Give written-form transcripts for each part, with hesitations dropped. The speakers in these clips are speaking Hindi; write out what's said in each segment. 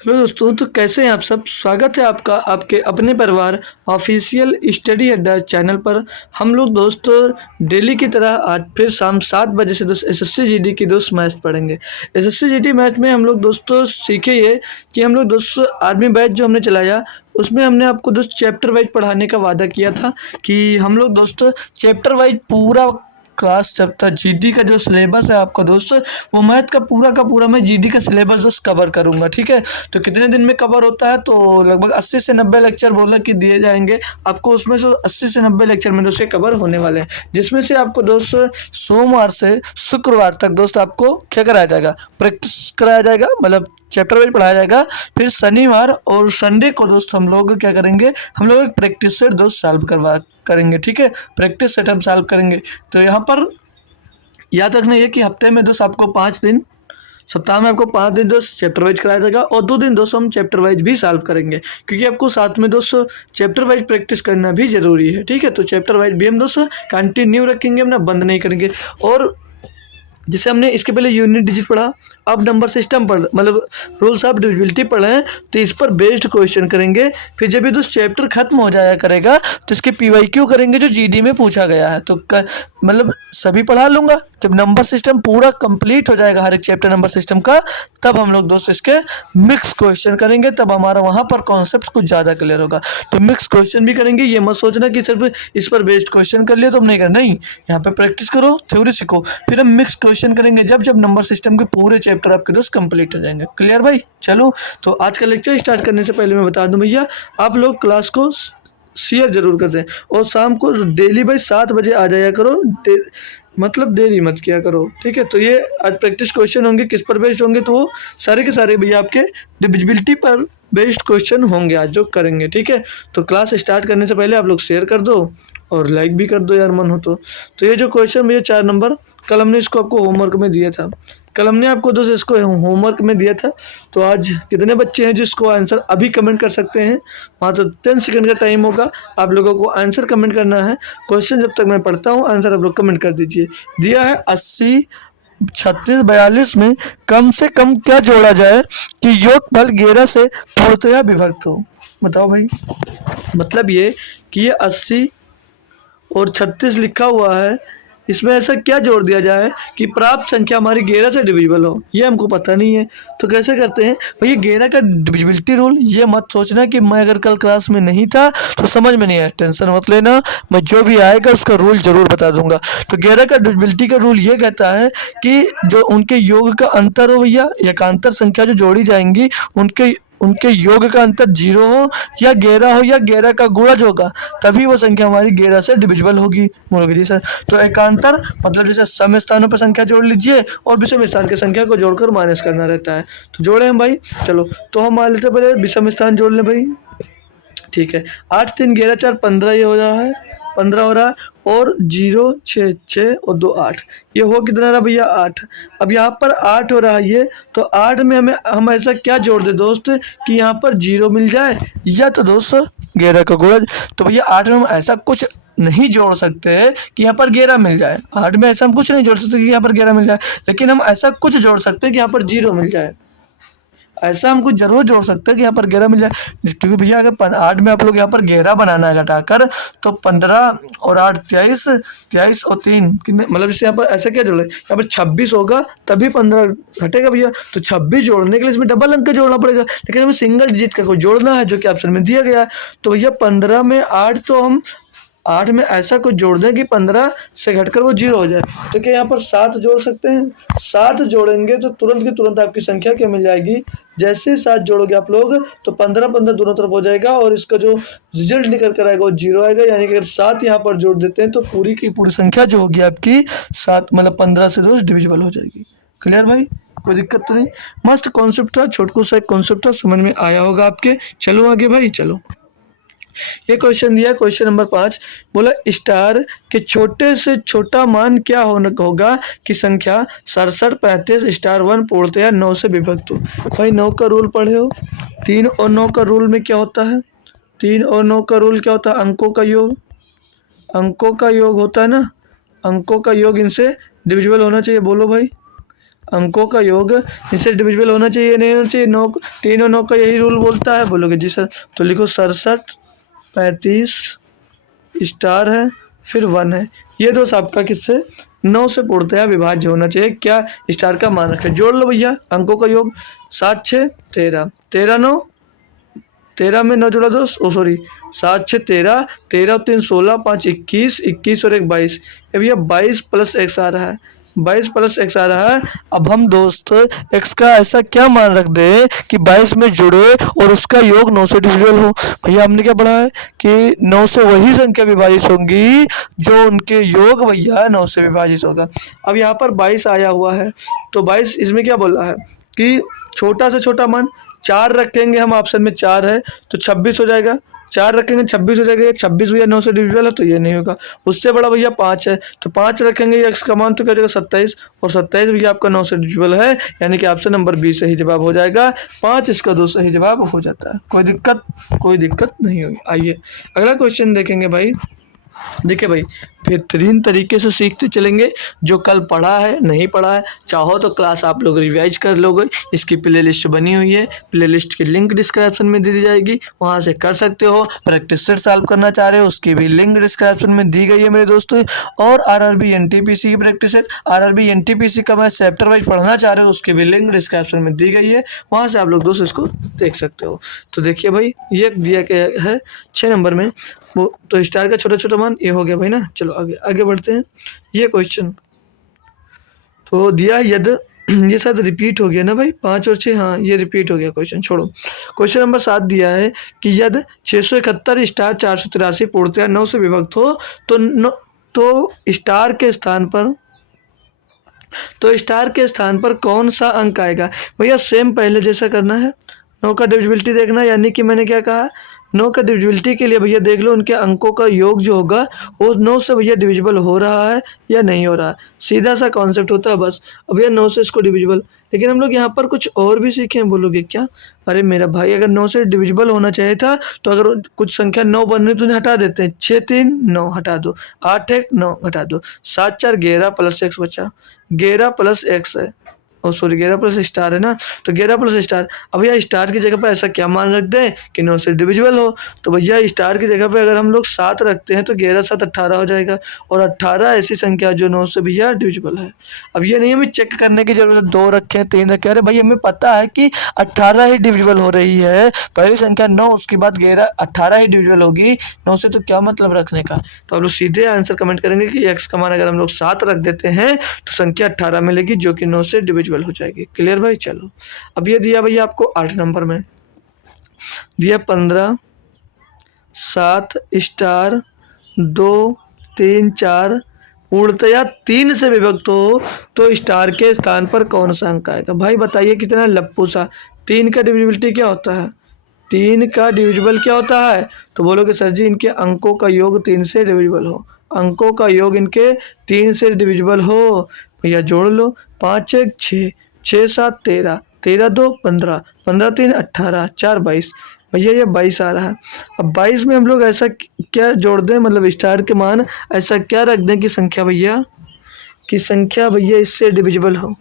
हेलो दोस्तों, तो कैसे हैं आप सब। स्वागत है आपका आपके अपने परिवार ऑफिशियल स्टडी अड्डा चैनल पर। हम लोग दोस्तों डेली की तरह आज फिर शाम 7 बजे से दोस्त एसएससी जीडी की दोस्त मैथ पढ़ेंगे। एसएससी जीडी मैथ में हम लोग दोस्तों सीखे ये कि हम लोग दोस्तों आर्मी बैच जो हमने चलाया उसमें हमने आपको दोस्त चैप्टर वाइज पढ़ाने का वादा किया था कि हम लोग दोस्तों चैप्टर वाइज पूरा क्लास चैप्टर जीडी का जो सिलेबस है आपका दोस्त, वो मैथ का पूरा मैं जीडी का सिलेबस दोस्त कवर करूंगा। ठीक है, तो कितने दिन में कवर होता है, तो लगभग 80 से 90 लेक्चर बोला कि दिए जाएंगे आपको। उसमें से 80 से 90 लेक्चर में दोस्त कवर होने वाले हैं, जिसमें से आपको दोस्त सोमवार से शुक्रवार तक दोस्त आपको क्या कराया जाएगा, प्रैक्टिस कराया जाएगा, मतलब चैप्टर वाइज पढ़ाया जाएगा। फिर शनिवार और संडे को दोस्त हम लोग क्या करेंगे, हम लोग एक प्रैक्टिस सेट दोस्त सॉल्व करवा करेंगे। ठीक है, प्रैक्टिस सेट हम सॉल्व करेंगे। तो यहाँ पर याद रखना ये कि हफ्ते में दोस्त आपको 5 दिन, सप्ताह में आपको 5 दिन दोस्त चैप्टर वाइज कराया जाएगा और 2 दिन दोस्त हम चैप्टर वाइज भी सॉल्व करेंगे, क्योंकि आपको साथ में दोस्त चैप्टर वाइज प्रैक्टिस करना भी जरूरी है। ठीक है, तो चैप्टर वाइज भी हम दोस्त कंटिन्यू रखेंगे, हम ना बंद नहीं करेंगे। और जैसे हमने इसके पहले यूनिट डिजिट पढ़ा, अब नंबर सिस्टम पढ़ मतलब रूल्स ऑफ डिविजिबिलिटी पढ़े हैं, तो इस पर बेस्ड क्वेश्चन करेंगे। फिर जब ये दोस्त चैप्टर खत्म हो जाया करेगा तो इसके पीवाईक्यू करेंगे जो जीडी में पूछा गया है। तो मतलब सभी पढ़ा लूँगा। जब नंबर सिस्टम पूरा कंप्लीट हो जाएगा हर एक चैप्टर नंबर सिस्टम का, तब हम लोग दोस्त इसके मिक्स क्वेश्चन करेंगे, तब हमारा वहाँ पर कॉन्सेप्ट कुछ ज़्यादा क्लियर होगा। तो मिक्स क्वेश्चन भी करेंगे, ये मत सोचना कि सिर्फ इस पर बेस्ड क्वेश्चन कर लिया तो हम नहीं करना, नहीं, यहाँ पे प्रैक्टिस करो, थ्योरी सीखो, फिर हम मिक्स क्वेश्चन करेंगे जब जब नंबर सिस्टम के पूरे चैप्टर आपके दोस्त कंप्लीट हो जाएंगे। क्लियर भाई। चलो, तो आज का लेक्चर स्टार्ट करने से पहले मैं बता दूं भैया, आप लोग क्लास को शेयर जरूर कर दें और शाम को डेली भाई 7 बजे आ जाया करो, मतलब देरी मत किया करो। ठीक है, तो ये आज प्रैक्टिस क्वेश्चन होंगे, किस पर बेस्ड होंगे, तो वो सारे के सारे भैया आपके डिविजिबिलिटी पर बेस्ड क्वेश्चन होंगे आज जो करेंगे। ठीक है, तो क्लास स्टार्ट करने से पहले आप लोग शेयर कर दो और लाइक भी कर दो यार, मन हो तो ये जो क्वेश्चन भैया 4 नंबर, कल हमने इसको आपको होमवर्क में दिया था, कल हमने आपको दोस्त इसको होमवर्क में दिया था। तो आज कितने बच्चे हैं जो इसको आंसर अभी कमेंट कर सकते हैं, मात्र 10 सेकंड का टाइम होगा, आप लोगों को आंसर कमेंट करना है। क्वेश्चन जब तक मैं पढ़ता हूँ आंसर आप लोग कमेंट कर दीजिए। दिया है 80 36 42 में कम से कम क्या जोड़ा जाए कि योगफल 11 से पूर्णतया विभक्त हो। बताओ भाई, मतलब ये कि ये 80 और 36 लिखा हुआ है, इसमें ऐसा क्या जोड़ दिया जाए कि प्राप्त संख्या हमारी 11 से डिविजिबल हो। ये हमको पता नहीं है, तो कैसे करते हैं भाई। 11 का डिविजिबिलिटी रूल, ये मत सोचना कि मैं अगर कल क्लास में नहीं था तो समझ में नहीं आया, टेंशन मत लेना, मैं जो भी आएगा उसका रूल जरूर बता दूंगा। तो 11 का डिविजिबिलिटी का रूल ये कहता है कि जो उनके योग का अंतर हो भैया, एकांतर संख्या जो जोड़ी जाएंगी उनके उनके योग का अंतर 0 हो या 11 हो या 11 का गुणज होगा, तभी वो संख्या हमारी 11 से डिविजिबल होगी। बोलोगे जी सर, तो एकांतर मतलब जैसे सम स्थानों पर संख्या जोड़ लीजिए और विषम स्थान की संख्या को जोड़कर माइनस करना रहता है। तो जोड़े हम भाई, चलो तो हम मान लेते पहले विषम स्थान जोड़ लें भाई। ठीक है, 8 3 11 4 15 ये हो रहा है, 15 हो रहा है, और 0 6 6 और 2 8, ये हो कितना रहा भैया 8। अब यहाँ पर 8 हो रहा है ये, तो 8 में हम ऐसा क्या जोड़ दे दोस्त कि यहाँ पर 0 मिल जाए या तो दोस्त 11 का गुणज। तो भैया 8 में हम ऐसा कुछ नहीं जोड़ सकते कि यहाँ पर 11 मिल जाए, 8 में ऐसा हम कुछ नहीं जोड़ सकते कि यहाँ पर 11 मिल जाए, लेकिन हम ऐसा कुछ जोड़ सकते हैं कि यहाँ पर 0 मिल जाए। ऐसा हम कुछ जरूर जोड़ सकते हैं कि यहाँ पर 11 मिल जाए, क्योंकि भैया अगर 8 में आप लोग यहाँ पर 11 बनाना है घटाकर, तो 15 और 8 23, 23 और 3 कितने, मतलब जैसे यहाँ पर ऐसा क्या जोड़े, यहाँ पर 26 होगा तभी 15 घटेगा भैया। तो 26 जोड़ने के लिए इसमें डबल अंक का जोड़ना पड़ेगा, लेकिन हमें सिंगल डिजिट का कोई जोड़ना है जो कि ऑप्शन में दिया गया है। तो भैया 15 में 8, तो हम 8 में ऐसा कुछ जोड़ दें कि 15 से घटकर वो 0 हो जाए। तो क्या यहाँ पर 7 जोड़ सकते हैं, 7 जोड़ेंगे तो तुरंत की तुरंत आपकी संख्या क्या मिल जाएगी, जैसे 7 जोड़ोगे आप लोग तो 15 15 दोनों तरफ हो जाएगा और इसका जो रिजल्ट निकल कर आएगा वो 0 आएगा। यानी कि अगर 7 यहाँ पर जोड़ देते हैं तो पूरी की पूरी संख्या जो होगी आपकी 7 मतलब 15 से रोज डिविजिबल हो जाएगी। क्लियर भाई, कोई दिक्कत तो नहीं। मस्त कॉन्सेप्ट था, छोटकू सा एक कॉन्सेप्ट था, समझ में आया होगा आपके। चलो आगे भाई, चलो ये क्वेश्चन दिया, क्वेश्चन नंबर 5 बोला स्टार के छोटे से छोटा मान क्या होगा कि संख्या 67 35 स्टार 1 पूर्णतया 9 से विभक्त हो। भाई 9 का रूल पढ़े हो, 3 और 9 का रूल में क्या होता है, 3 और 9 का रूल क्या होता है, अंकों का योग, अंकों का योग होता है ना, अंकों का योग इनसे डिविजिबल होना चाहिए। बोलो भाई, अंकों का योग इससे डिविजिबल होना चाहिए, नहीं होना चाहिए। 9 3 और 9 का यही रूल बोलता है। बोलोगे जी सर, तो लिखो 67 35 स्टार है फिर 1 है। ये दोस्त आपका किससे 9 से पूर्णतया विभाज्य होना चाहिए। क्या स्टार का मान रखें, जोड़ लो भैया अंकों का योग। 7 6 13, 13 9, 13 में 9 जोड़ा दोस्त, ओ सॉरी 7 6 13, 13 और 3 16, 5 21, 21 और 1 22। ये भैया 22 प्लस एक्स आ रहा है, 22 प्लस एक्स आ रहा है। अब हम दोस्त एक्स का ऐसा क्या मान रख दे कि 22 में जुड़े और उसका योग 9 से डिविजिबल हो। भैया हमने क्या पढ़ा है कि 9 से वही संख्या विभाजित होंगी जो उनके योग भैया 9 से विभाजित होगा। अब यहाँ पर 22 आया हुआ है, तो 22 इसमें क्या बोला है कि छोटा से छोटा मान 4 रखेंगे हम, ऑप्शन में 4 है तो 26 हो जाएगा। 4 रखेंगे 26 हो जाएगा। 26 भैया 9 से डिविजिबल है तो ये नहीं होगा। उससे बड़ा भैया 5 है तो 5 रखेंगे, एक्स का मान तो क्या हो जाएगा 27, और 27 भैया आपका 9 से डिविजिबल है, यानी कि ऑप्शन नंबर बी सही जवाब हो जाएगा। 5 इसका 2 सही जवाब हो जाता है। कोई दिक्कत नहीं होगी। आइए अगला क्वेश्चन देखेंगे भाई। देखिए भाई, बेहतरीन तरीके से सीखते चलेंगे। जो कल पढ़ा है नहीं पढ़ा है, चाहो तो क्लास आप लोग रिवाइज कर लोगे। इसकी प्लेलिस्ट बनी हुई है, प्लेलिस्ट की लिंक डिस्क्रिप्शन में दे दी जाएगी, वहां से कर सकते हो। प्रैक्टिस सेट सॉल्व करना चाह रहे हो उसकी भी लिंक डिस्क्रिप्शन में दी गई है मेरे दोस्तों। और आरआरबी एनटीपीसी की प्रैक्टिस सेट, आरआरबी एनटीपीसी का मैं चैप्टर वाइज पढ़ना चाह रहे हो उसकी भी लिंक डिस्क्रिप्शन में दी गई है, वहां से आप लोग दोस्तों इसको देख सकते हो। तो देखिए भाई, ये दिया गया है 6 नंबर में वो, तो स्टार का छोटा छोटा मान ये हो गया भाई ना। चलो आगे आगे बढ़ते हैं। ये क्वेश्चन तो दिया यदि ये शायद रिपीट हो गया ना भाई, 5 और 6, हाँ ये रिपीट हो गया क्वेश्चन, छोड़ो। क्वेश्चन नंबर 7 दिया है कि यदि 671 स्टार 483 पूर्णतया 9 से विभक्त हो तो स्टार के स्थान पर कौन सा अंक आएगा। भैया सेम पहले जैसा करना है, 9 का डिविजिबिलिटी देखना, यानी कि मैंने क्या कहा 9 का डिविजिबिलिटी के लिए भैया देख लो उनके अंकों का योग जो होगा वो 9 से भैया डिविजिबल हो रहा है या नहीं हो रहा है। सीधा सा कॉन्सेप्ट होता है बस। अब भैया 9 से इसको डिविजिबल, लेकिन हम लोग यहाँ पर कुछ और भी सीखे हैं। बोलोगे क्या, अरे मेरा भाई अगर 9 से डिविजिबल होना चाहिए था तो अगर कुछ संख्या 9 बन रही तो उन्हें हटा देते हैं। 6 3 9 हटा दो, 8 1 9 हटा दो, 7 4 11 प्लस एक्स बचा, 11 प्लस एक्स है, ओ सॉरी 11 प्लस स्टार है ना, तो 11 प्लस स्टार। अब भैया स्टार की जगह पर ऐसा क्या मान रख दें कि 9 से डिविजिबल हो, तो भैया स्टार की जगह पे अगर हम लोग 7 रखते हैं तो 11 7 18 हो जाएगा, और 18 ऐसी संख्या जो 9 से भैया डिविजिबल है। अब ये नहीं हमें चेक करने की जरूरत है 2 रखें 3 रखें, अरे भाई हमें पता है कि 18 ही डिविजिबल हो रही है, पहली संख्या 9 उसके बाद 11 18 ही डिविजिबल होगी 9 से, तो क्या मतलब रखने का। तो आप लोग सीधे आंसर कमेंट करेंगे कि एक्स का मान अगर हम लोग 7 रख देते हैं तो संख्या 18 मिलेगी जो कि 9 से डिविजिबल हो जाएगी। क्लियर भाई। चलो अब ये दिया भैया आपको 8 नंबर में दिया 15 7 स्टार 2 3 4 पूर्णतया 3 से विभक्त हो तो स्टार के स्थान पर कौन सा अंक आएगा। भाई बताइए कितना लप्पू सा। 3 का डिविजिबिलिटी क्या होता है, 3 का डिविजिबल क्या होता है, तो बोलोगे सर जी इनके अंकों का योग 3 से डिविजिबल हो, अंकों का योग इनके 3 से डिविजिबल हो। भैया जोड़ लो, 5 1 6, 6 7 13, 13 2 15, 15 3 18, 4 22। भैया ये 22 आ रहा है। अब 22 में हम लोग ऐसा क्या जोड़ दें, मतलब स्टार के मान ऐसा क्या रख दें कि संख्या भैया इससे डिविजिबल हो,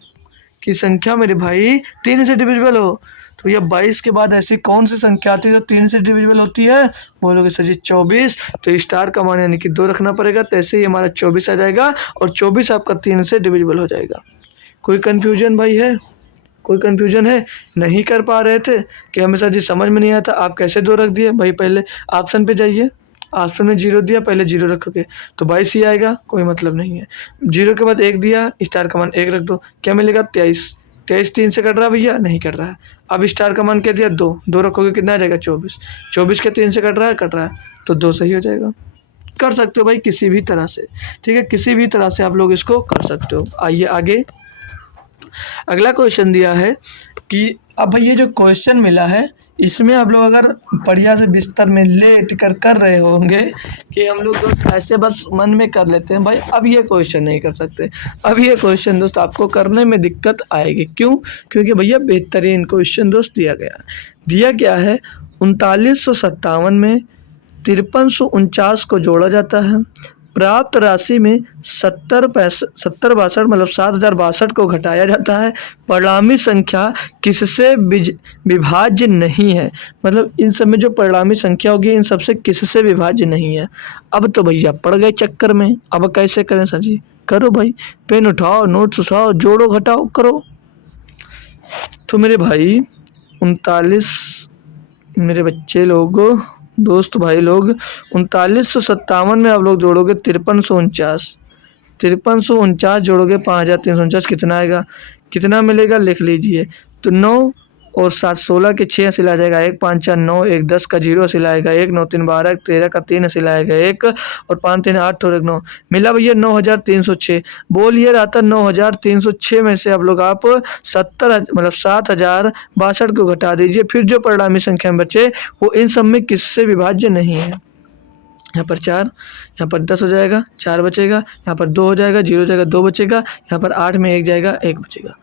कि संख्या मेरे भाई 3 से डिविजिबल हो। तो भैया 22 के बाद ऐसी कौन सी संख्या आती है जो 3 से डिविजिबल होती है, बोलोगे सर जी 24। तो स्टार का मान यानी कि 2 रखना पड़ेगा, तो ऐसे ही हमारा 24 आ जाएगा, और 24 आपका 3 से डिविजिबल हो जाएगा। कोई कन्फ्यूजन भाई है, कोई कन्फ्यूजन है, नहीं कर पा रहे थे कि हमें सर जी समझ में नहीं आता आप कैसे 2 रख दिए। भाई पहले ऑप्शन पे जाइए, ऑप्शन में 0 दिया, पहले 0 रखोगे तो 22 ही आएगा, कोई मतलब नहीं है। 0 के बाद 1 दिया, स्टार का मान 1 रख दो, क्या मिलेगा 23। 23 3 से कट रहा है भैया, नहीं कट रहा है। अब स्टार का मान क्या दिया 2, 2 रखोगे कितना आ जाएगा 24। 24 के 3 से कट रहा है, तो 2 सही हो जाएगा। कर सकते हो भाई किसी भी तरह से, ठीक है, किसी भी तरह से आप लोग इसको कर सकते हो। आइए आगे, अगला क्वेश्चन दिया है कि अब भाई ये जो क्वेश्चन मिला है इसमें आप लोग अगर बढ़िया से बिस्तर में लेट कर रहे होंगे कि हम लोग दोस्त ऐसे बस मन में कर लेते हैं भाई, अब ये क्वेश्चन नहीं कर सकते। अब ये क्वेश्चन दोस्त आपको करने में दिक्कत आएगी, क्यों, क्योंकि भैया बेहतरीन क्वेश्चन दोस्त दिया गया है 3957 में 5349 को जोड़ा जाता है, प्राप्त राशि में 70 62 मतलब 7062 को घटाया जाता है। परिणामी संख्या किससे विभाज्य नहीं है, मतलब इन सब में जो परिणामी संख्या होगी इन सबसे किससे विभाज्य नहीं है। अब तो भैया पड़ गए चक्कर में, अब कैसे करें सर जी? करो भाई, पेन उठाओ, नोट्स उठाओ, जोड़ो घटाओ करो। तो मेरे भाई 39, मेरे बच्चे लोग, दोस्त भाई लोग, 3957 में आप लोग जोड़ोगे 5349, 5349 जोड़ोगे 5349 कितना आएगा, कितना मिलेगा लिख लीजिए। तो 9 और 7 16 के 6 हासिल आ जाएगा, 1 5 4 9, 1 10 का 0 हासिल आएगा, 1 9 3 12, 13 का 3 हासिल आएगा, 1 और 5 3 8 और 1 9, मिला भैया 9306। बोल ये रहा था 9306 में से आप लोग आप 7062 को घटा दीजिए, फिर जो परिणामी संख्या में बचे वो इन सब में किससे विभाज्य नहीं है। यहाँ पर 4, यहाँ पर 10 हो जाएगा, 4 बचेगा, यहाँ पर 2 हो जाएगा, 0 हो जाएगा, 2 बचेगा, यहाँ पर 8 में 1 जाएगा, 1 बचेगा,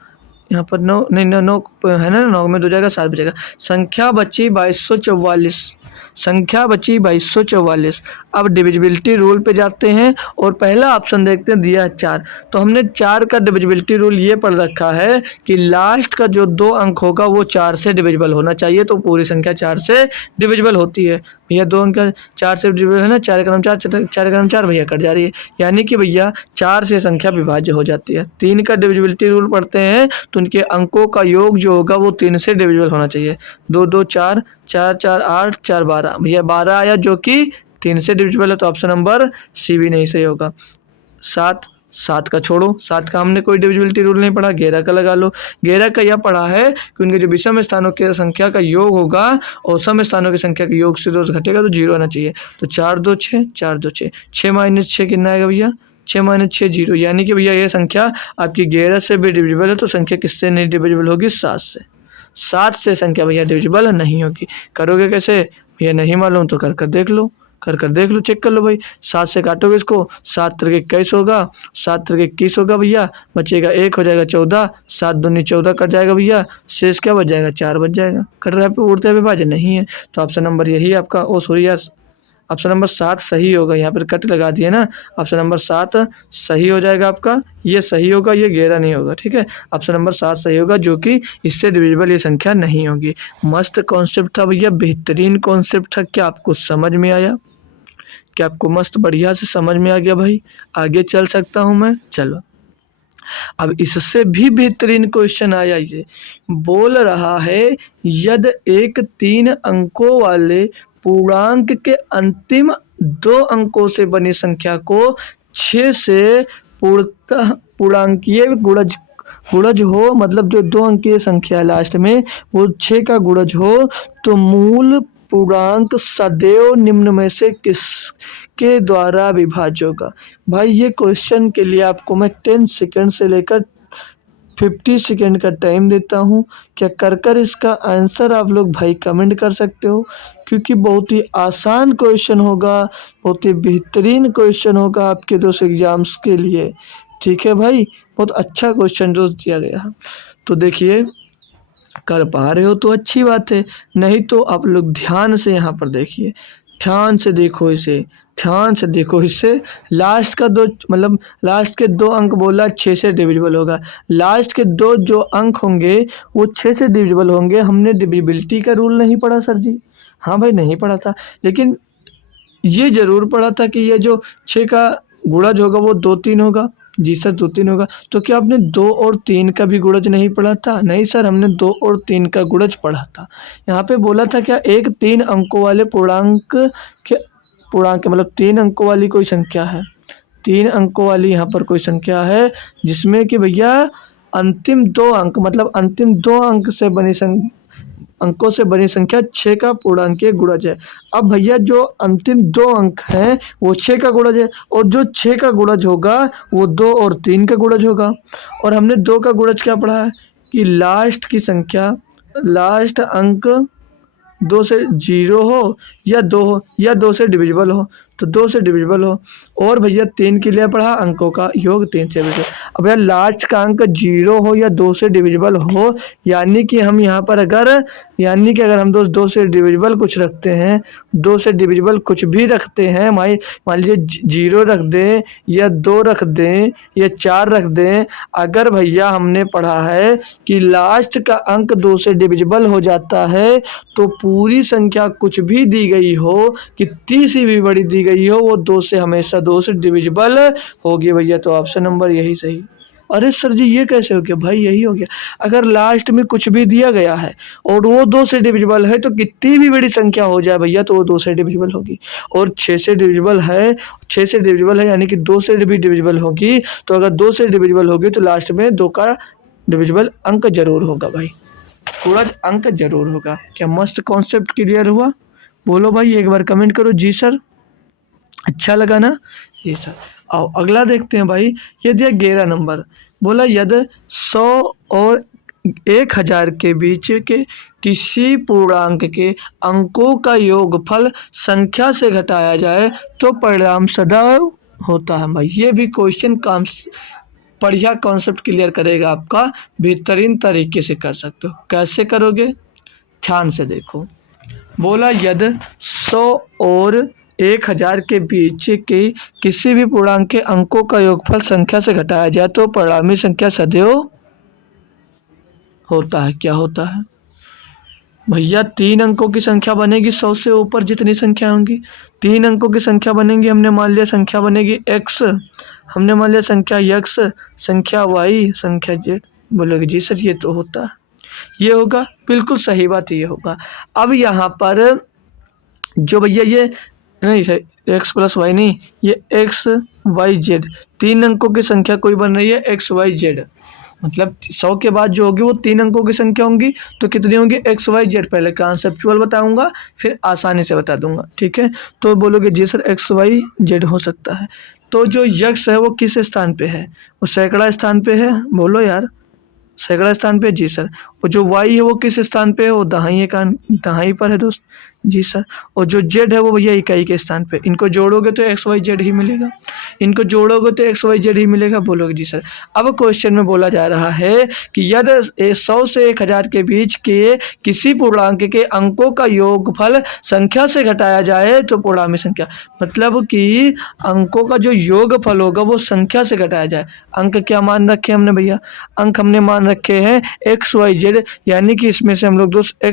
यहाँ पर 9 नहीं 9 है ना, 9 में 2 जाएगा, 7 बचेगा। संख्या बची 2244, संख्या बची 2244। अब डिविजिबिलिटी रूल पे जाते हैं और पहला ऑप्शन देखते हैं, दिया है 4। तो हमने 4 का डिविजिबिलिटी रूल ये पढ़ रखा है कि लास्ट का जो 2 अंक होगा वो 4 से डिविजिबल होना चाहिए, तो पूरी संख्या 4 से डिविजिबल होती है। भैया 2 अंक 4 से डिविजिबल है ना, 4 का नाम 4, 4 का नाम 4 भैया कट जा रही है, यानी कि भैया 4 से संख्या विभाज्य हो जाती है। 3 का डिविजिबिलिटी रूल पढ़ते हैं तो उनके अंकों का योग जो होगा वो 3 से डिविजिबल होना चाहिए। 2 2 4, 4 4 8, 4 12, भैया 12 आया जो कि 3 से डिविजिबल है, तो ऑप्शन नंबर सी भी नहीं सही होगा। 7 7 का छोड़ो, 7 का हमने कोई डिविजिबिलिटी रूल नहीं पढ़ा, 11 का लगा लो। 11 का यह पढ़ा है कि उनके जो विषम स्थानों की संख्या का योग होगा और सम स्थानों की संख्या के योग से 2 घटेगा तो 0 आना चाहिए। तो 4 2 6, 4 2 6, 6 माइनस 6 कितना आएगा भैया, 6 माइनस 6 0, यानी कि भैया ये संख्या आपकी 11 से भी डिविजिबल है, तो संख्या किससे नहीं डिविजिबल होगी, 7 से। 7 से संख्या भैया डिविजिबल नहीं होगी। करोगे कैसे भैया, नहीं मालूम तो कर देख लो, कर देख लो, चेक कर लो भाई। 7 से काटोगे इसको, 7 त्रिक 21 होगा, 7 त्रिक 21 होगा भैया, बचेगा 1 हो जाएगा 14, 7 दूनी 14 कट जाएगा भैया, शेष क्या बच जाएगा, 4 बच जाएगा। कट रहा है पे उड़ते हुए विभाजन नहीं है, तो ऑप्शन नंबर यही आपका, ओ सॉरी यार, ऑप्शन नंबर 7 सही होगा। यहाँ पर कट लगा दिए ना, ऑप्शन नंबर 7 सही हो जाएगा आपका, ये सही होगा, ये 11 नहीं होगा, ठीक है। ऑप्शन नंबर 7 सही होगा, जो कि इससे डिविजिबल ये संख्या नहीं होगी। मस्त कॉन्सेप्ट था भैया, बेहतरीन कॉन्सेप्ट था। क्या आपको समझ में आया? क्या आपको मस्त बढ़िया से समझ में आ गया भाई? आगे चल सकता हूँ मैं? चलो, अब इससे भी बेहतरीन क्वेश्चन आया, ये बोल रहा है यदि एक 3 अंकों वाले पूर्णांक के अंतिम 2 अंकों से बनी संख्या को 6 से पूर्णतः पूर्णांकीय गुणज हो, मतलब जो 2 अंकीय संख्या है लास्ट में वो 6 का गुणज हो, तो मूल पूर्णांक सदैव निम्न में से किस के द्वारा विभाज्य होगा। भाई ये क्वेश्चन के लिए आपको मैं 10 सेकंड से लेकर 50 सेकंड का टाइम देता हूँ। क्या कर इसका आंसर आप लोग भाई कमेंट कर सकते हो, क्योंकि बहुत ही आसान क्वेश्चन होगा, बहुत ही बेहतरीन क्वेश्चन होगा आपके दोस्त एग्जाम्स के लिए, ठीक है भाई। बहुत अच्छा क्वेश्चन जो दिया गया। तो देखिए, कर पा रहे हो तो अच्छी बात है, नहीं तो आप लोग ध्यान से यहाँ पर देखिए, ध्यान से देखो इसे, ध्यान से देखो इसे। लास्ट का 2 मतलब लास्ट के 2 अंक बोला 6 से डिविजिबल होगा, लास्ट के 2 जो अंक होंगे वो 6 से डिविजिबल होंगे। हमने डिविजिबिलिटी का रूल नहीं पढ़ा सर जी, हाँ भाई नहीं पढ़ा था, लेकिन ये ज़रूर पढ़ा था कि ये जो 6 का गुणज होगा वो 2 3 होगा। जी सर 2 3 होगा। तो क्या आपने 2 और 3 का भी गुणज नहीं पढ़ा था? नहीं सर, हमने 2 और 3 का गुणज पढ़ा था। यहाँ पे बोला था क्या, एक 3 अंकों वाले पूर्णांक मतलब 3 अंकों वाली कोई संख्या है, 3 अंकों वाली यहाँ पर कोई संख्या है जिसमें कि भैया अंतिम 2 अंक मतलब अंतिम 2 अंकों से बनी संख्या 6 का पूर्णांकीय गुणज है। अब भैया जो अंतिम 2 अंक हैं वो 6 का गुणज है, और जो 6 का गुणज होगा वो 2 और 3 का गुणज होगा। और हमने 2 का गुणज क्या पढ़ा है कि लास्ट की संख्या, लास्ट अंक 2 से 0 हो या 2 हो या 2 से डिविजिबल हो। तो 2 से डिविजिबल हो। और भैया 3 के लिए पढ़ा अंकों का योग 3 से डिविजिबल। अब भैया लास्ट का अंक 0 हो या 2 से डिविजिबल हो, यानी कि हम यहाँ पर अगर हम दोस्त 2 से डिविजिबल कुछ रखते हैं, 2 से डिविजिबल कुछ भी रखते हैं, मान लीजिए 0 रख दें या 2 रख दें या 4 रख दें, अगर भैया हमने पढ़ा है कि लास्ट का अंक 2 से डिविजिबल हो जाता है, तो पूरी संख्या कुछ भी दी गई हो, कितनी सी भी बड़ी दी गई हो, वो 2 से हमेशा 2 से डिविजिबल होगी भैया। तो ऑप्शन नंबर यही सही। अरे सर जी ये कैसे हो गया भाई? यही हो गया। अगर लास्ट में कुछ भी दिया गया है और वो 2 से डिविजिबल है, तो कितनी भी बड़ी संख्या हो जाए भैया तो वो 2 से डिविजिबल होगी। और 6 से डिविजिबल है, 6 से डिविजिबल है यानी कि 2 से भी डिविजिबल होगी। तो अगर 2 से डिविजिबल होगी तो लास्ट में 2 का डिविजिबल अंक जरूर होगा भाई, पूरा अंक जरूर होगा। क्या मस्त कॉन्सेप्ट क्लियर हुआ? बोलो भाई एक बार कमेंट करो जी सर, अच्छा लगा ना? जी सर। आओ अगला देखते हैं भाई। ये दिया 11 नंबर, बोला यदि 100 और 1000 के बीच के किसी पूर्णांक के अंकों का योगफल संख्या से घटाया जाए तो परिणाम सदैव होता है। भाई ये भी क्वेश्चन काम बढ़िया कॉन्सेप्ट क्लियर करेगा आपका, बेहतरीन तरीके से कर सकते हो। कैसे करोगे? ध्यान से देखो। बोला यदि 100 और 1000 के बीच के किसी भी पूर्णांक के अंकों का योगफल संख्या से घटाया जाए तो परिणामी संख्या सदैव होता है। क्या होता है भैया? 3 अंकों की संख्या बनेगी, 100 से ऊपर जितनी संख्या होंगी 3 अंकों की संख्या बनेगी। हमने मान लिया संख्या बनेगी x, हमने मान लिया संख्या x, संख्या y, संख्या z। बोलोगे जी सर ये तो होता है, ये होगा, बिल्कुल सही बात ये होगा। अब यहाँ पर जो भैया ये नहीं सर x प्लस वाई नहीं, ये x y z 3 अंकों की संख्या कोई बन रही है x y z, मतलब 100 के बाद जो होगी वो 3 अंकों की संख्या होंगी। तो कितनी होंगी? x y z। पहले कॉन्सेप्चुअल बताऊंगा फिर आसानी से बता दूंगा, ठीक है? तो बोलोगे जी सर x y z हो सकता है। तो जो x है वो किस स्थान पे है? वो सैकड़ा स्थान पे है। बोलो यार, सैकड़ा स्थान पे? जी सर। और जो y है वो किस स्थान पे है? वो दहाई पर है दोस्त। जी सर। और जो z है वो भैया इकाई के स्थान पे। इनको जोड़ोगे तो एक्स वाई जेड ही मिलेगा, इनको जोड़ोगे तो एक्स वाई जेड ही मिलेगा। बोलोगे जी सर। अब क्वेश्चन में बोला जा रहा है कि यदि 100 से 1000 के बीच के किसी पूर्णांक के अंकों का योगफल संख्या से घटाया जाए तो पूर्णांक संख्या, मतलब कि अंकों का जो योगफल होगा वो संख्या से घटाया जाए। अंक क्या मान रखे हमने भैया? अंक हमने मान रखे हैं एक्स वाई जेड, यानी कि इसमें से हम लोग दोस्त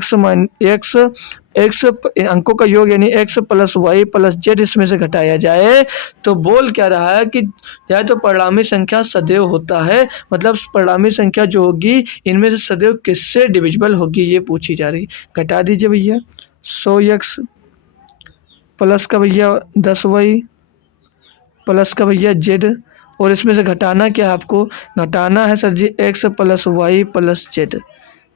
एक्स अंकों का योग यानी x plus y plus z इसमें से घटाया जाए तो बोल क्या रहा है कि या तो परिणामी संख्या सदैव होता है, मतलब परिणामी संख्या जो होगी इनमें से सदैव किससे डिविजिबल होगी ये पूछी जा रही। घटा दीजिए भैया 100x प्लस का भैया 10y प्लस का भैया जेड, और इसमें से घटाना क्या है आपको? घटाना है sir ji x plus y plus z.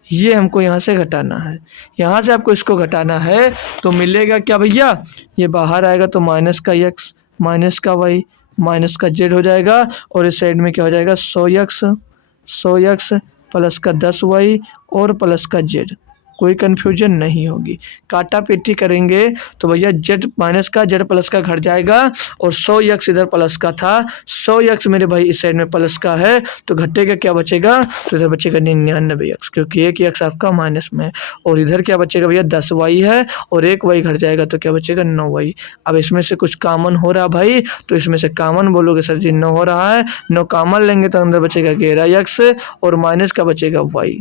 ये हमको यहाँ से घटाना है, यहाँ से आपको इसको घटाना है तो मिलेगा क्या भैया? ये बाहर आएगा तो माइनस का x माइनस का y माइनस का z हो जाएगा, और इस साइड में क्या हो जाएगा? 100x प्लस का 10y और प्लस का z। कोई कन्फ्यूजन नहीं होगी। काटा पीटी करेंगे तो भैया जेड माइनस का जेड प्लस का घट जाएगा, और 100x इधर प्लस का था, 100x मेरे भाई इस साइड में प्लस का है तो घटेगा क्या बचेगा? तो इधर बचेगा 99x, क्योंकि एक x आपका माइनस में है। और इधर क्या बचेगा भैया? 10y है और एक y घट जाएगा तो क्या बचेगा? 9y। अब इसमें से कुछ कॉमन हो रहा भाई, तो इसमें से कॉमन बोलोगे सर जी 9 हो रहा है, 9 कॉमन लेंगे तो अंदर बचेगा 11x और माइनस का बचेगा y।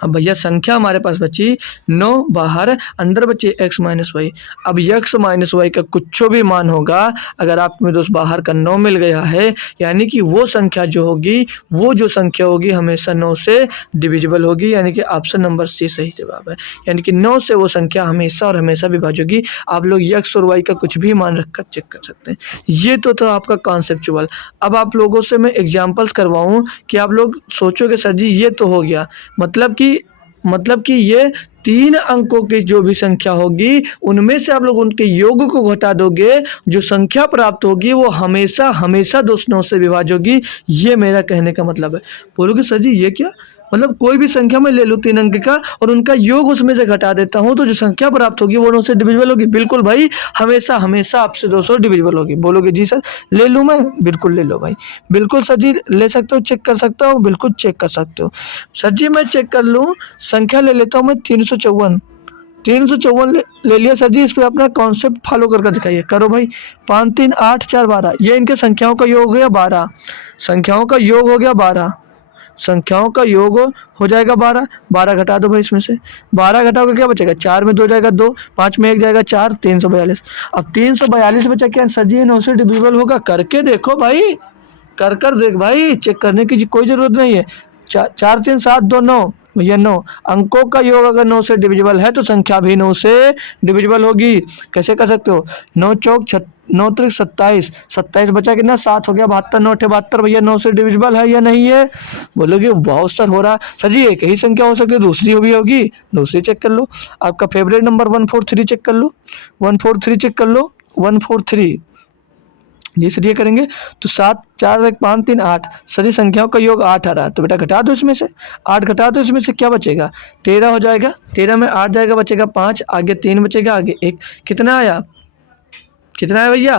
अब भैया संख्या हमारे पास बची 9, बाहर अंदर बचे x माइनस वाई। अब x माइनस वाई का कुछ भी मान होगा, अगर आप में दोस्त बाहर का 9 मिल गया है, यानी कि वो संख्या जो होगी, वो जो संख्या होगी हमेशा 9 से डिविजिबल होगी, यानी कि ऑप्शन नंबर सी सही जवाब है। यानी कि 9 से वो संख्या हमेशा और हमेशा विभाज्य होगी। आप लोग x और y का कुछ भी मान रखकर चेक कर सकते हैं। ये तो था आपका कॉन्सेप्चुअल। अब आप लोगों से मैं एग्जाम्पल्स करवाऊँ कि आप लोग सोचोगे सर जी ये तो हो गया, मतलब कि ये 3 अंकों की जो भी संख्या होगी उनमें से आप लोग उनके योग को घटा दोगे, जो संख्या प्राप्त होगी वो हमेशा हमेशा 2 से विभाज्य होगी। ये मेरा कहने का मतलब है। बोलोगे सर जी ये क्या? मतलब कोई भी संख्या मैं ले लूँ 3 अंक का और उनका योग उसमें से घटा देता हूँ, तो जो संख्या प्राप्त होगी वो 9 से डिविजिबल होगी। बिल्कुल भाई, हमेशा हमेशा आपसे 200 डिविजिबल होगी। बोलोगे जी सर ले लूँ मैं? बिल्कुल ले लो भाई, बिल्कुल सर जी ले सकते हो, चेक कर सकता हूँ, बिल्कुल चेक कर सकते हो। सर जी मैं चेक कर लूँ, संख्या ले लेता हूँ मैं 354। 354 ले लिया सर जी। इस पे अपना कॉन्सेप्ट फॉलो करके दिखाइए। करो भाई, 5 3 8 4 12, ये इनके संख्याओं का योग हो गया 12। संख्याओं का योग हो गया 12। संख्याओं का योग हो जाएगा 12। 12 घटा दो भाई इसमें से। 12 घटाओगे क्या बचेगा? 4 में 2 जाएगा 2, 5 में 1 जाएगा 4, 342। अब 342 बचा क्या सर जी? 9 से डिविजिबल होगा? करके देखो भाई, कर कर देख भाई, चेक करने की कोई जरूरत नहीं है। 4 3 7 2 9, भैया 9। अंकों का योग अगर 9 से डिविजिबल है तो संख्या भी 9 से डिविजिबल होगी। कैसे कर सकते हो? 9 चौक 9 त्रिक 27, 27 बचा कितना? 7 हो गया। 72 9 72, भैया 9 से डिविजिबल है या नहीं है? बोलोगे बहुत सर हो रहा। सर जी एक ही संख्या हो सकती है, दूसरी भी होगी, दूसरी चेक कर लो। आपका फेवरेट नंबर 143 चेक कर लो, 143 चेक कर लो, 143। जी सर ये करेंगे तो 7 4 1 5 3 8, सभी संख्याओं का योग 8 आ रहा है, तो बेटा घटा दो इसमें से। 8 घटा दो इसमें से, क्या बचेगा? 13 हो जाएगा। 13 में 8 जाएगा, बचेगा 5, आगे 3 बचेगा, आगे 1। कितना आया? कितना है भैया?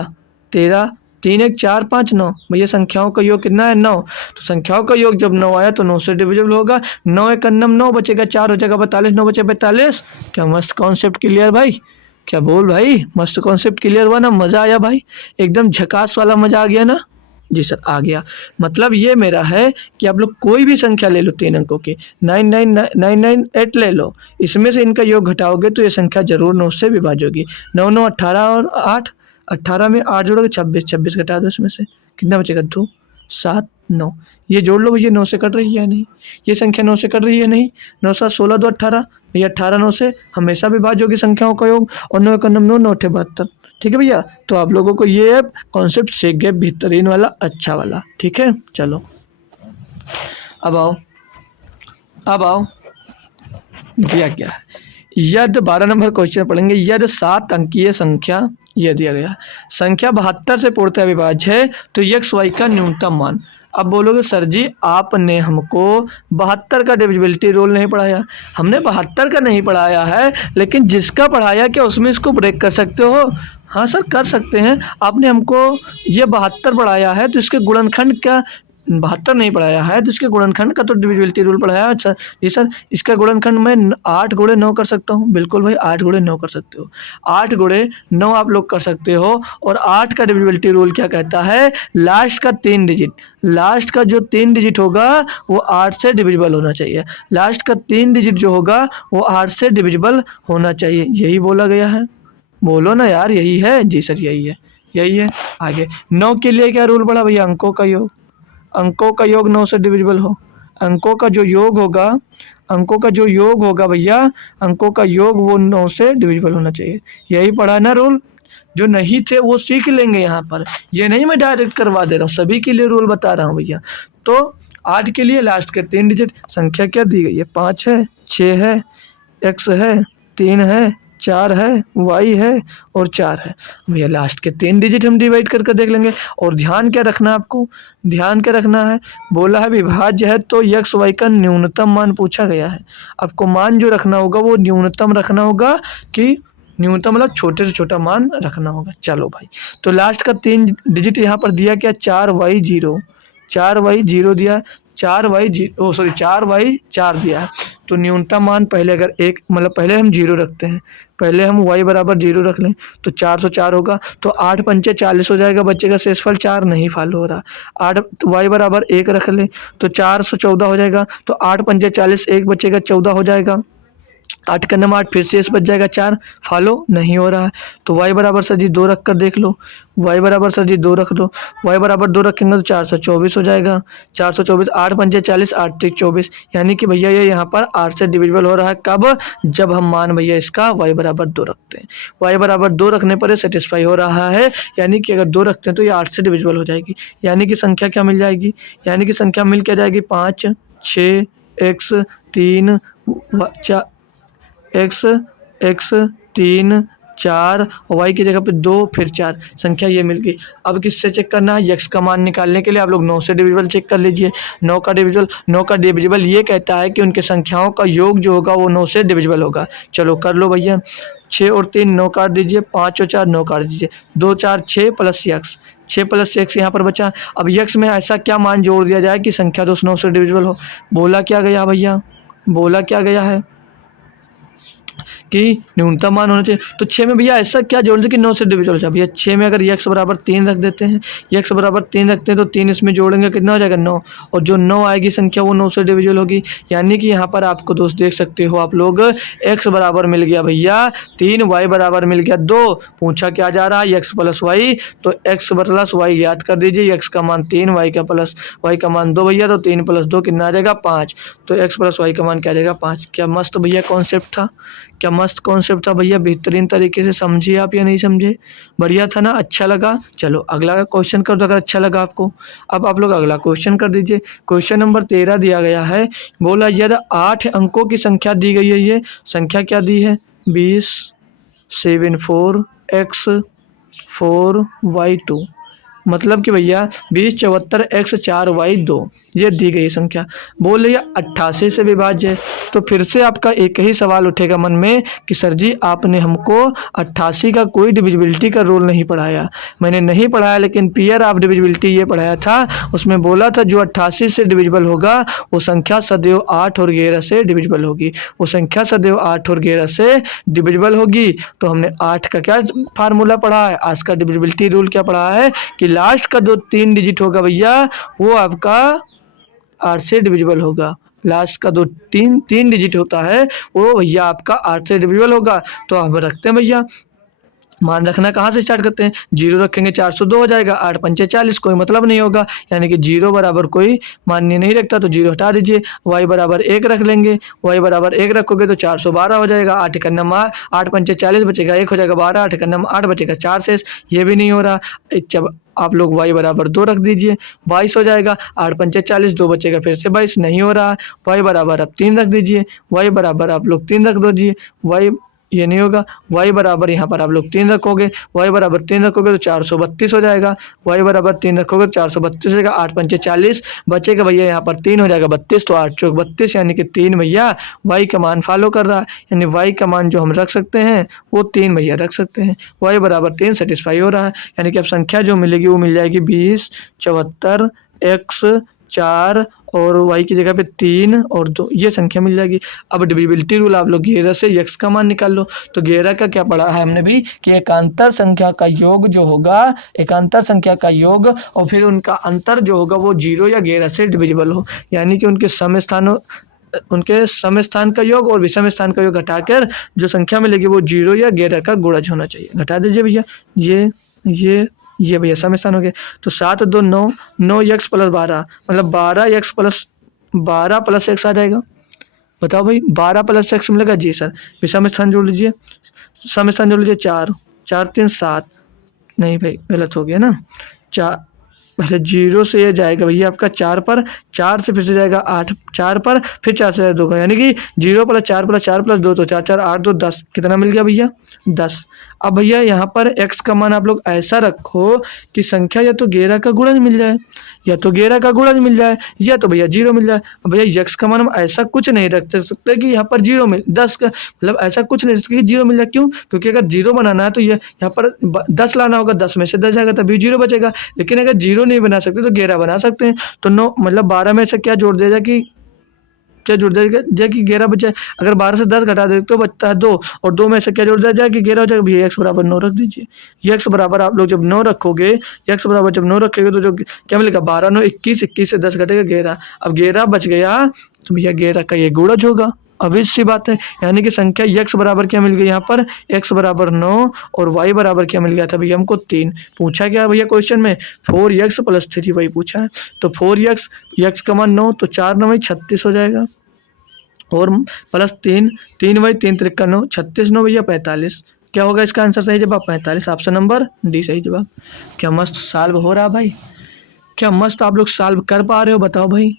13। 3 1 4 5 9, भैया संख्याओं का योग कितना है? 9। तो संख्याओं का योग जब 9 आया तो 9 से डिविजिबल होगा। 9 1 9 बचेगा, 4 हो जाएगा 42, 9 बचे 42। क्या मस्त कॉन्सेप्ट क्लियर भाई? क्या बोल भाई, मस्त कॉन्सेप्ट क्लियर हुआ ना? मजा आया भाई, एकदम झकास वाला मजा आ गया ना? जी सर आ गया। मतलब ये मेरा है कि आप लोग कोई भी संख्या ले लो 3 अंकों की, 99998 ले लो, इसमें से इनका योग घटाओगे तो ये संख्या जरूर 9 से विभाज्य होगी। 9 9 18 और 8, 18 में 8 जोड़ोगे 26, 26 घटा दो इसमें से, कितना बचेगा? 2 7 9, ये जोड़ लो भैया। 9 से कट रही है नहीं? ये संख्या 9 से कट रही है नहीं? 9 7 16 2 18, भैया 18 9 से हमेशा विभाज्य होगी संख्याओं का योग, और 9 1 9 9 8 72। ठीक है भैया, तो आप लोगों को ये कॉन्सेप्ट सीख गए, बेहतरीन वाला, अच्छा वाला। ठीक है चलो अब आओ, अब आओ दिया क्या है। यदि 12 नंबर क्वेश्चन पढ़ेंगे, यदि 7 अंकीय संख्या यह दिया गया संख्या 72 से पूर्णतः विभाज्य है तो एक्स वाई का न्यूनतम मान। अब बोलोगे सर जी आपने हमको 72 का डिविजिबिलिटी रूल नहीं पढ़ाया। हमने 72 का नहीं पढ़ाया है, लेकिन जिसका पढ़ाया क्या उसमें इसको ब्रेक कर सकते हो? हाँ सर कर सकते हैं। आपने हमको ये 72 पढ़ाया है तो इसके गुणनखंड का 72 नहीं पढ़ाया है तो इसके गुणनखंड का तो डिविजिबिलिटी रूल पढ़ाया। अच्छा जी सर, इसका गुणनखंड मैं 8 गुणे 9 कर सकता हूँ? बिल्कुल भाई 8 गुणे 9 कर सकते हो, 8 गुणे 9 आप लोग कर सकते हो। और 8 का डिविजिबिलिटी रूल क्या कहता है? लास्ट का 3 डिजिट, लास्ट का जो 3 डिजिट होगा वो 8 से डिविजिबल होना चाहिए। लास्ट का 3 डिजिट जो होगा वो 8 से डिविजिबल होना चाहिए, यही बोला गया है। बोलो ना यार, यही है? जी सर यही है, यही है। आगे 9 के लिए क्या रूल पड़ा भैया? अंकों का योग, अंकों का योग 9 से डिविजिबल हो। अंकों का जो योग होगा, अंकों का जो योग होगा भैया, अंकों का योग वो 9 से डिविजिबल होना चाहिए। यही पढ़ा ना रूल? जो नहीं थे वो सीख लेंगे यहाँ पर, ये नहीं मैं डायरेक्ट करवा दे रहा हूँ, सभी के लिए रूल बता रहा हूँ भैया। तो 8 के लिए लास्ट के 3 डिजिट, संख्या क्या दी गई है? 5 है, 6 है, एक्स है, 3 है, 4 है, वाई है और 4 है। भैया लास्ट के 3 डिजिट हम डिवाइड करके देख लेंगे। और ध्यान क्या रखना है आपको? ध्यान क्या रखना है? बोला है विभाज्य है तो एक्स वाई का न्यूनतम मान पूछा गया है। आपको मान जो रखना होगा वो न्यूनतम रखना होगा, कि न्यूनतम मतलब छोटे से छोटा मान रखना होगा। चलो भाई, तो लास्ट का 3 डिजिट यहाँ पर दिया क्या? 4y0, 4y0 दिया, 4y 4 दिया है। तो न्यूनतम मान पहले अगर एक मतलब पहले हम 0 रखते हैं, पहले हम y बराबर 0 रख लें तो 404 होगा। तो 8 पंचे 40 हो जाएगा, बचेगा शेषफल 4 नहीं फॉलो हो रहा। 8 y बराबर 1 रख लें तो 414 हो जाएगा। तो 8 पंचे 40, 1 बचेगा 14 हो जाएगा। 8 का नंबर 8 फिर शेष बच जाएगा 4, फॉलो नहीं हो रहा है। तो y बराबर सर जी 2 रख कर देख लो, y बराबर सर जी 2 रख दो, y बराबर 2 रखेंगे तो 424 हो जाएगा। 424, 8 पंचे 40, 8 त्रिक 24, यानी कि भैया ये यहाँ पर 8 से डिविजिबल हो रहा है। कब? जब हम मान भैया इसका y बराबर 2 रखते हैं। y बराबर 2 रखने पर ये सेटिस्फाई हो रहा है, यानी कि अगर 2 रखते हैं तो ये 8 से डिविजिबल हो जाएगी। यानी कि संख्या क्या मिल जाएगी? यानी कि संख्या मिल क्या जाएगी? 5 6 x 3 4 x 3 4 और वाई की जगह पे 2 फिर 4 संख्या ये मिल गई। अब किससे चेक करना है? यक्स का मान निकालने के लिए आप लोग 9 से डिविजिबल चेक कर लीजिए। 9 का डिविजिबल ये कहता है कि उनके संख्याओं का योग जो होगा वो 9 से डिविजिबल होगा। चलो कर लो भैया। 6 और 3 9 काट दीजिए, 5 और 4 9 काट दीजिए, 2 4 6 प्लस यक्स, 6 प्लस यक्स यहाँ पर बचा। अब यक्स में ऐसा क्या मान जोड़ दिया जाए कि संख्या तो 9 से डिविजिबल हो? बोला क्या गया भैया? बोला क्या गया है कि न्यूनतम मान होना चाहिए। तो 6 में भैया ऐसा क्या जोड़ दें कि 9 से डिविजिबल हो जाए? भैया 6 में अगर यक्स बराबर 3 रख देते हैं, यक्स बराबर 3 रखते हैं तो 3 इसमें जोड़ेंगे कितना हो जाएगा? 9। और जो 9 आएगी संख्या वो 9 से डिविजिबल होगी। यानी कि यहाँ पर आपको दोस्त देख सकते हो आप लोग, एक्स बराबर मिल गया भैया 3, वाई बराबर मिल गया 2। पूछा क्या जा रहा है? एक्स प्लस वाई, तो एक्स प्लस वाई याद कर दीजिए। एक्स का मान 3, वाई का मान 2 भैया, तो 3 प्लस 2 कितना आ जाएगा? 5। तो एक्स प्लस वाई का मान क्या आ जाएगा? 5। क्या मस्त भैया कॉन्सेप्ट था, क्या मस्त कॉन्सेप्ट था भैया। बेहतरीन तरीके से समझिए आप या नहीं समझे? बढ़िया था ना? अच्छा लगा? चलो अगला क्वेश्चन कर दो अगर अच्छा लगा आपको। अब आप लोग अगला क्वेश्चन कर दीजिए। क्वेश्चन नंबर 13 दिया गया है। बोला यदि 8 अंकों की संख्या दी गई है, ये संख्या क्या दी है? 20 7 4 x 4 y 2, मतलब कि भैया 20 74 x 4 y 2 ये दी गई संख्या। बोल रही है 88 से विभाज्य है। तो फिर से आपका एक ही सवाल उठेगा मन में कि सर जी आपने हमको 88 का कोई डिविजिबिलिटी का रूल नहीं पढ़ाया। मैंने नहीं पढ़ाया, लेकिन पेयर ऑफ डिविजिबिलिटी ये पढ़ाया था। उसमें बोला था जो 88 से डिविजिबल होगा वो संख्या सदैव 8 और 11 से डिविजिबल होगी। वो संख्या सदैव 8 और 11 से डिविजिबल होगी। तो हमने 8 का क्या फार्मूला पढ़ा है? आज का डिविजिबिलिटी रूल क्या पढ़ा है कि लास्ट का जो 3 डिजिट होगा भैया वो आपका 8 से डिविजिबल होगा। लास्ट का जो तीन डिजिट होता है वो भैया आपका 8 से डिविजिबल होगा। तो आप रखते हैं भैया, मान रखना कहाँ से स्टार्ट करते हैं? 0 रखेंगे 402 हो जाएगा, 8 पंचे 40, कोई मतलब नहीं होगा। यानी कि 0 बराबर कोई मान्य नहीं रखता, तो 0 हटा दीजिए। y बराबर 1 रख लेंगे, y बराबर 1 रखोगे तो 412 हो जाएगा। 8 का नंबर 8 पंचे 40 बचेगा, 1 हो जाएगा 12, 8 का नंबर 8 बचेगा 4 शेष, ये भी नहीं हो रहा। जब आप लोग y बराबर 2 रख दीजिए, 22 हो जाएगा। 8 पंचे 40, 2 बचेगा फिर से 22, नहीं हो रहा। y बराबर आप 3 रख दीजिए, y बराबर आप लोग 3 रख दीजिए, y ये नहीं होगा। y बराबर यहाँ पर आप लोग 3 रखोगे, y बराबर 3 रखोगे तो 432 हो जाएगा। y बराबर 3 रखोगे तो 432 हो जाएगा। 8 पंचे 40 बचेगा भैया यहाँ पर 3 हो जाएगा 32, तो 8 चौक 32 यानी कि 3 भैया y का मान फॉलो कर रहा है। यानी y का मान जो हम रख सकते हैं वो 3 भैया रख सकते हैं। y बराबर 3 सेटिस्फाई हो रहा है। यानी कि अब संख्या जो मिलेगी वो मिल जाएगी 20 74 x 4 और y की जगह पे 3 और 2, ये संख्या मिल जाएगी। अब डिविजिबिलिटी रूल आप लोग 11 से x का मान निकाल लो। तो 11 का क्या पढ़ा है हमने भी कि एकांतर संख्या का योग जो होगा, एकांतर संख्या का योग और फिर उनका अंतर जो होगा वो 0 या 11 से डिविजिबल हो। यानी कि उनके सम स्थान का योग और विषम स्थान का योग घटाकर जो संख्या मिलेगी वो 0 या 11 का गुणज होना चाहिए। घटा दीजिए भैया, ये भैया सम स्थान हो गया। तो 7 2 9, 9 x प्लस 12 मतलब 12 प्लस x आ जाएगा। बताओ भाई 12 प्लस x मिलेगा जी सर। विषम स्थान जोड़ लीजिए, सम स्थान जोड़ लीजिए 4 4 3 7, नहीं भाई गलत हो गया ना। 4 पहले 0 से ये जाएगा भैया आपका 4 पर, 4 से फिर से जाएगा 8 4 पर, फिर 4 से 2 का, यानी कि 0 प्लस 4 प्लस 4 प्लस 2 तो 4 4 8 2 10, कितना मिल गया भैया? 10। अब भैया यहाँ पर x का मान आप लोग ऐसा रखो कि संख्या या तो 11 का गुणज मिल जाए, या तो 11 का गुणज मिल जाए, या तो भैया 0 मिल जाए। अब भैया x का मान हम ऐसा कुछ नहीं रख सकते कि यहाँ पर 0 मिल 10 का मतलब ऐसा कुछ नहीं सकते कि 0 मिल जाए। क्यों? क्योंकि अगर 0 बनाना है तो ये यहाँ पर 10 लाना होगा, 10 में से 10 जाएगा तभी 0 बचेगा। लेकिन अगर 0 नहीं बना सकते तो 11 बना सकते हैं। तो 9 मतलब 12 में से क्या जोड़ दिया जाए कि 11 बचे। अगर 12 से 10 घटा दे तो बचता है 2, और 2 में से क्या जोड़ दिया जाए कि 11 हो जाएगा। भैया x बराबर 9 रख दीजिए। ये x बराबर आप लोग जब 9 रखोगे, x बराबर जब 9 रखेंगे तो जो क्या मिलेगा 12 9 21, 21 से 10 घटेगा 11। अब 11 बच गया तो भैया 11 का ये गुणज होगा। अब सी बात है, यानी कि संख्या x बराबर क्या मिल गई यहाँ पर? x बराबर 9 और y बराबर क्या मिल गया था भैया हमको 3। पूछा क्या भैया क्वेश्चन में? 4x प्लस 3 वही पूछा है। तो 4x, x का मान 9 तो 4 9 36 हो जाएगा, और प्लस 3 3 वही 3 3 9 36 9 भैया 45। क्या होगा इसका आंसर? सही जवाब 45, ऑप्शन नंबर डी सही जवाब। क्या मस्त सॉल्व हो रहा भाई, क्या मस्त आप लोग सॉल्व कर पा रहे हो? बताओ भाई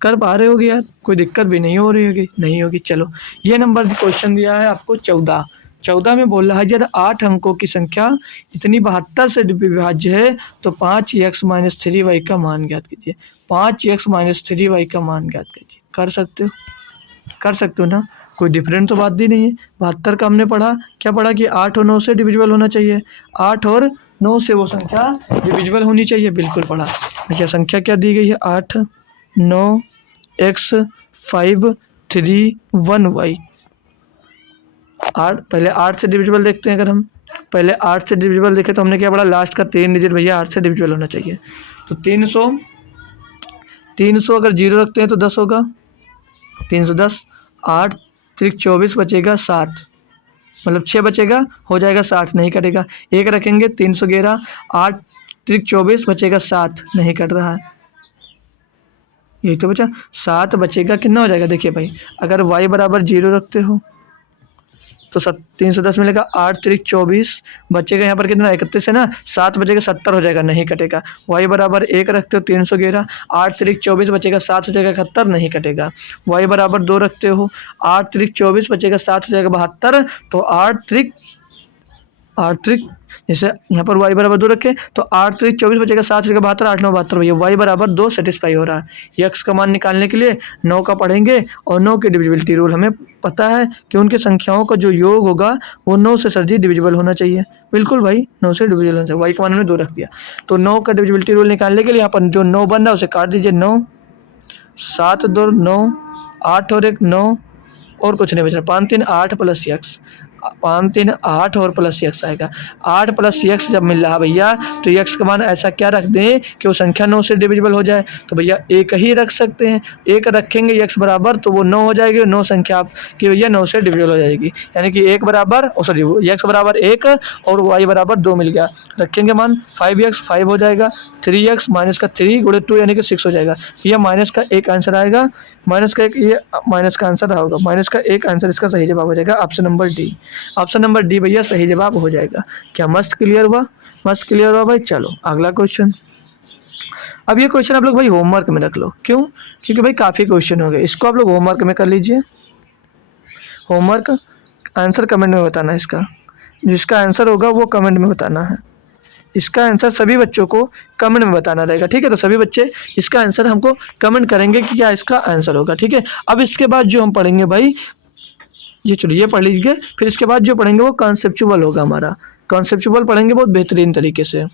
कर पा रहे होगे यार, कोई दिक्कत भी नहीं हो रही होगी? नहीं होगी। चलो ये नंबर क्वेश्चन दिया है आपको 14, 14 में बोल रहा है यदि 8 अंकों की संख्या इतनी 72 से विभाज्य है तो 5x-3y का मान ज्ञात कीजिए। 5x-3y का मान ज्ञात कीजिए। कर सकते हो ना, कोई डिफरेंट तो बात दी नहीं है। 72 का हमने पढ़ा, क्या पढ़ा कि 8 और 9 से डिविजिबल होना चाहिए, 8 और 9 से वो संख्या डिविजिबल होनी चाहिए, बिल्कुल पढ़ा। देखिए संख्या क्या दी गई है, 8 9 x 5 3 1 y। पहले 8 से डिविजिबल देखते हैं। अगर हम पहले 8 से डिविजिबल देखें तो हमने क्या पढ़ा, लास्ट का 3 डिजिट भैया 8 से डिविजिबल होना चाहिए। तो 300 अगर 0 रखते हैं तो 10 होगा, 310। 8 3 24 बचेगा 7, मतलब 6 बचेगा, हो जाएगा 60, नहीं कटेगा। 1 रखेंगे 311, 8 3 24 बचेगा 7, नहीं कट रहा है, यही तो बचा 7 बचेगा, कितना हो जाएगा देखिए भाई, अगर y बराबर 0 रखते हो तो 310 मिलेगा, 8 3 24 बचेगा, यहाँ पर कितना 31 है ना, 7 बचेगा 70 हो जाएगा, नहीं कटेगा। y बराबर 1 रखते हो 311, 8 3 24 बचेगा 7 हो जाएगा 71, नहीं कटेगा। y बराबर 2 रखते हो, 8 3 24 बचेगा 7 हो जाएगा 72, तो 8 3 जैसे यहाँ पर y बराबर 2 रखे तो 8 3 24 बचेगा 7 हो जाएगा 72, 8 9 72 भैया y बराबर 2 सेटिस्फाई हो रहा है। x का मान निकालने के लिए 9 का पढ़ेंगे, और 9 के डिविजिबिलिटी रूल हमें पता है कि उनके संख्याओं का जो योग होगा वो 9 से सर जी डिविजिबल होना चाहिए, बिल्कुल भाई 9 से डिविजिबल होना चाहिए। y का मान हमने 2 रख दिया, तो 9 का डिविजिबिलिटी रूल निकालने के लिए यहाँ पर जो 9 बन रहा है उसे काट दीजिए, 9 7 2 9 8 और 1 9 और कुछ नहीं बच रहा, 5 3 8 प्लस x, 5 3 8 और प्लस x आएगा। 8 प्लस x जब मिल रहा भैया तो x का मान ऐसा क्या रख दें कि वो संख्या 9 से डिविजिबल हो जाए, तो भैया 1 ही रख सकते हैं। 1 रखेंगे x बराबर तो वो 9 हो जाएगी, 9 संख्या आपकी भैया 9 से डिविजिबल हो जाएगी, यानी कि 1 बराबर सॉरी x बराबर 1 और y बराबर 2 मिल गया। रखेंगे मान 5x 5 हो जाएगा, 3x माइनस का 3 गुणे 2 यानी कि 6 हो जाएगा। यह माइनस का एक आंसर आएगा, माइनस का एक, ये माइनस का आंसर होगा, माइनस का एक आंसर इसका सही जवाब हो जाएगा, option number D. Option number D भैया सही जवाब हो जाएगा। क्या मस्त क्लियर हुआ, मस्त क्लियर हुआ भाई। चलो अगला क्वेश्चन। अब ये क्वेश्चन आप लोग भाई होमवर्क में रख लो, क्यों, क्योंकि भाई काफ़ी क्वेश्चन हो गए, इसको आप लोग होमवर्क में कर लीजिए। होमवर्क आंसर कमेंट में बताना है इसका, जिसका आंसर होगा वो कमेंट में बताना है। इसका आंसर सभी बच्चों को कमेंट में बताना रहेगा, ठीक है। तो सभी बच्चे इसका आंसर हमको कमेंट करेंगे कि क्या इसका आंसर होगा, ठीक है। अब इसके बाद जो हम पढ़ेंगे भाई, ये चलिए पढ़ लीजिए, फिर इसके बाद जो पढ़ेंगे वो कॉन्सेप्चुअल होगा हमारा, कॉन्सेप्चुअल पढ़ेंगे बहुत बेहतरीन तरीके से।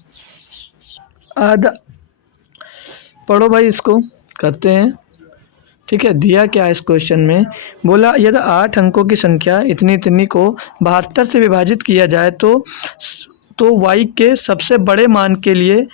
आधा पढ़ो भाई, इसको करते हैं, ठीक है। दिया क्या है इस क्वेश्चन में, बोला यदि 8 अंकों की संख्या इतनी इतनी को 72 से विभाजित किया जाए तो y के सबसे बड़े मान के लिए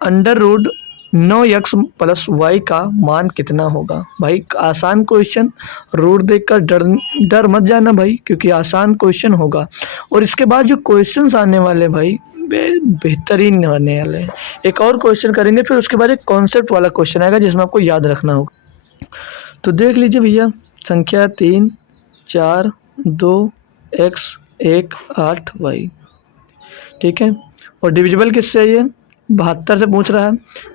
under root 9x plus Y का मान कितना होगा। भाई आसान क्वेश्चन, रूट देखकर डर मत जाना भाई, क्योंकि आसान क्वेश्चन होगा। और इसके बाद जो क्वेश्चंस आने वाले भाई बेहतरीन आने वाले हैं। एक और क्वेश्चन करेंगे, फिर उसके बाद एक कॉन्सेप्ट वाला क्वेश्चन आएगा जिसमें आपको याद रखना होगा। तो देख लीजिए भैया, संख्या 3 4 2 x 1 8 y, ठीक है। और डिविजिबल किससे है, ये 72 से पूछ रहा है।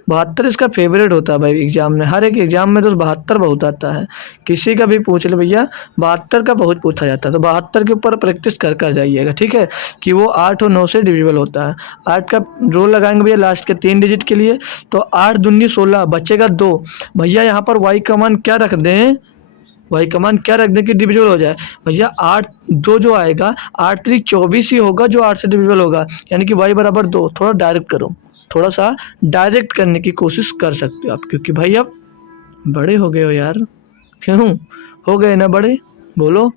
72 इसका फेवरेट होता है भाई एग्जाम में, हर एक एग्जाम में तो 72 बहुत आता है, किसी का भी पूछ ले भैया 72 का बहुत पूछा जाता है। तो 72 के ऊपर प्रैक्टिस कर जाइएगा, ठीक है, कि वो 8 और 9 से डिविजिबल होता है। 8 का रोल लगाएंगे भैया लास्ट के 3 डिजिट के लिए, तो 8 दूनी 16 बचेगा 2। भैया यहाँ पर वाई का मान क्या रख दें, वाई का मान क्या रख दें कि डिविजिबल हो जाए भैया, 8 2 जो आएगा 8 3 24 ही होगा जो 8 से डिविजिबल होगा, यानी कि वाई बराबर 2। थोड़ा डायरेक्ट करो, थोड़ा सा डायरेक्ट करने की कोशिश कर सकते हो आप, क्योंकि भाई आप बड़े हो गए हो यार, क्यों हो गए ना बड़े, बोलो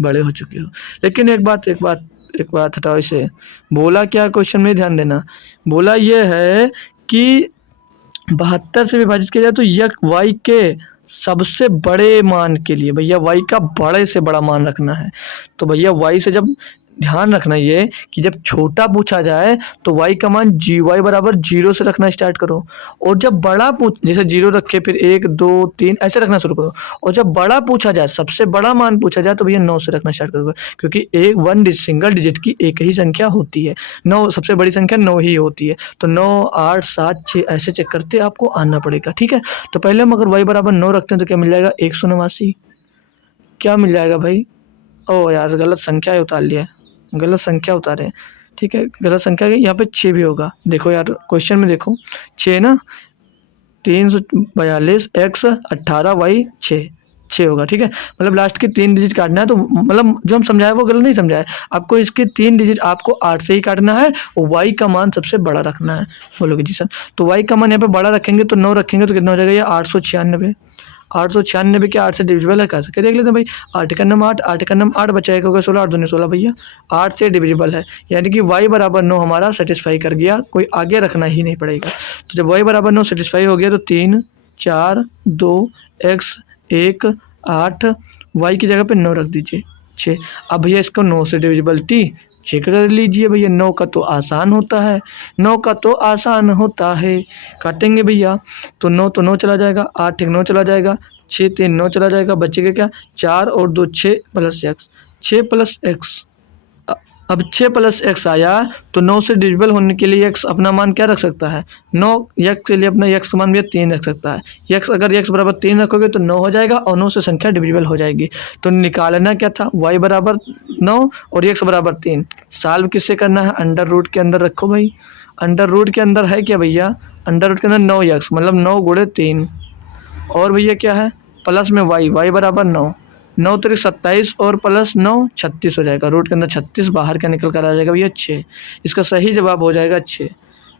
बड़े हो चुके हो। लेकिन एक बात हटाओ इसे, बोला क्या क्वेश्चन में ध्यान देना, बोला ये है कि 72 से विभाजित किया जाए तो यह वाई के सबसे बड़े मान के लिए, भैया वाई का बड़े से बड़ा मान रखना है। तो भैया वाई से जब ध्यान रखना ये कि जब छोटा पूछा जाए तो y का मान वाई बराबर 0 से रखना स्टार्ट करो, और जब बड़ा जैसे 0 रखे फिर 1 2 3 ऐसे रखना शुरू करो, और जब बड़ा पूछा जाए सबसे बड़ा मान पूछा जाए तो भैया 9 से रखना स्टार्ट करो, क्योंकि सिंगल डिजिट की एक ही संख्या होती है, 9 सबसे बड़ी संख्या 9 ही होती है। तो 9 8 7 6 ऐसे चेक करते आपको आना पड़ेगा, ठीक है। तो पहले हम अगर y बराबर 9 रखते हैं तो क्या मिल जाएगा 189, क्या मिल जाएगा भाई ओ यार गलत संख्या ही उतार लिया, गलत संख्या उतारे। ठीक है, गलत संख्या की यहाँ पे 6 भी होगा। देखो यार क्वेश्चन में देखो 6 ना, 342 एक्स 18 वाई 6 होगा। ठीक है, मतलब लास्ट के 3 डिजिट काटना है, तो मतलब जो हम समझाए वो गलत नहीं समझाए। आपको इसके 3 डिजिट आपको 8 से ही काटना है और वाई का मान सबसे बड़ा रखना है। बोलोगे जी सर, तो वाई का मान यहाँ पे बड़ा रखेंगे तो 9 रखेंगे तो कितना हो जाएगा ये 896। 896 के 8 से डिविजिबल है, कैसे क्या देख लेते हैं भाई। 8 का नम 8, 8 का नम 8 बचा, एक होगा 16, 8 दूनी 16 भैया, 8 से डिविजिबल है, यानी कि y बराबर 9 हमारा सेटिस्फाई कर गया, कोई आगे रखना ही नहीं पड़ेगा। तो जब y बराबर 9 सेटिस्फाई हो गया तो 3 4 2 x 1 8, y की जगह पे 9 रख दीजिए 6। अब भैया इसको 9 से डिविजिबलिटी चेक कर लीजिए भैया, 9 का तो आसान होता है, 9 का तो आसान होता है। काटेंगे भैया तो 9 तो 9 चला जाएगा, 8 एक 9 चला जाएगा, 6 3 9 चला जाएगा, बचेगा क्या 4 और 2 6 प्लस एक्स, 6 प्लस एक्स। अब 6 प्लस एक्स आया तो 9 से डिविजिबल होने के लिए एक्स अपना मान क्या रख सकता है, 9 एक्स के लिए अपना एक्स का मान भी 3 रख सकता है। एक्स अगर एक्स बराबर 3 रखोगे तो 9 हो जाएगा और 9 से संख्या डिविजिबल हो जाएगी। तो निकालना क्या था, वाई बराबर 9 और एक्स बराबर 3। सॉल्व किससे करना है, अंडर रूट के अंदर रखो भाई। अंडर रूट के अंदर है क्या भैया, अंडर रूट के अंदर 9 एक्स मतलब 9 गुणे 3, और भैया क्या है प्लस में वाई, वाई बराबर 9, 9 तिरिक 27 और प्लस 9 36 हो जाएगा। रूट के अंदर 36 बाहर का निकल कर आ जाएगा भैया 6। इसका सही जवाब हो जाएगा 6।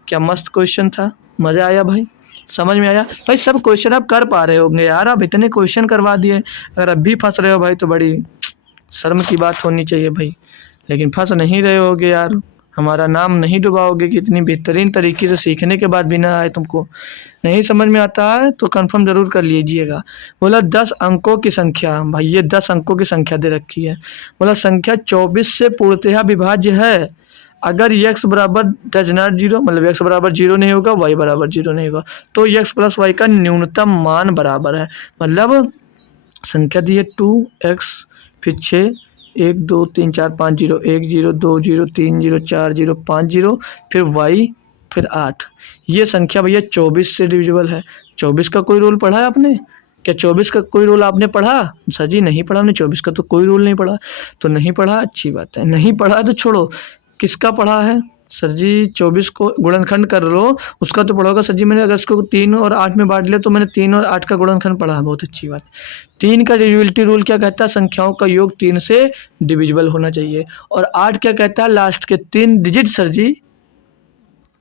क्या मस्त क्वेश्चन था, मज़ा आया भाई, समझ में आया भाई। सब क्वेश्चन आप कर पा रहे होंगे यार, आप इतने क्वेश्चन करवा दिए, अगर अब भी फंस रहे हो भाई तो बड़ी शर्म की बात होनी चाहिए भाई। लेकिन फंस नहीं रहे होगे यार, हमारा नाम नहीं डुबाओगे कि इतनी बेहतरीन तरीके से सीखने के बाद भी ना आए तुमको। नहीं समझ में आता है तो कंफर्म ज़रूर कर लीजिएगा। बोला 10 अंकों की संख्या, भाई ये 10 अंकों की संख्या दे रखी है। बोला संख्या 24 से पूर्णतः विभाज्य है अगर x बराबर डज नॉट जीरो, मतलब x बराबर जीरो नहीं होगा, y बराबर जीरो नहीं होगा, तो x प्लस वाई का न्यूनतम मान बराबर है। मतलब संख्या दी है 2x, फिर 6 1 2 3 4 5 0 1 0 2 0 3 0 4 0 5 0, फिर y, फिर 8। ये संख्या भैया 24 से डिविजिबल है। 24 का कोई रूल पढ़ा है आपने, क्या 24 का कोई रूल आपने पढ़ा, सर जी नहीं पढ़ा हमने, 24 का तो कोई रूल नहीं पढ़ा। तो नहीं पढ़ा, अच्छी बात है, नहीं पढ़ा तो छोड़ो, किसका पढ़ा है सर जी, 24 को गुणनखंड कर लो उसका तो पढ़ा होगा सर जी। मैंने अगर इसको 3 और 8 में बांट लिया तो मैंने 3 और 8 का गुणनखंड पढ़ा है, बहुत अच्छी बात। 3 का डिविजिबिलिटी रूल क्या कहता है, संख्याओं का योग 3 से डिविजिबल होना चाहिए। और 8 क्या कहता है, लास्ट के 3 डिजिट सर जी,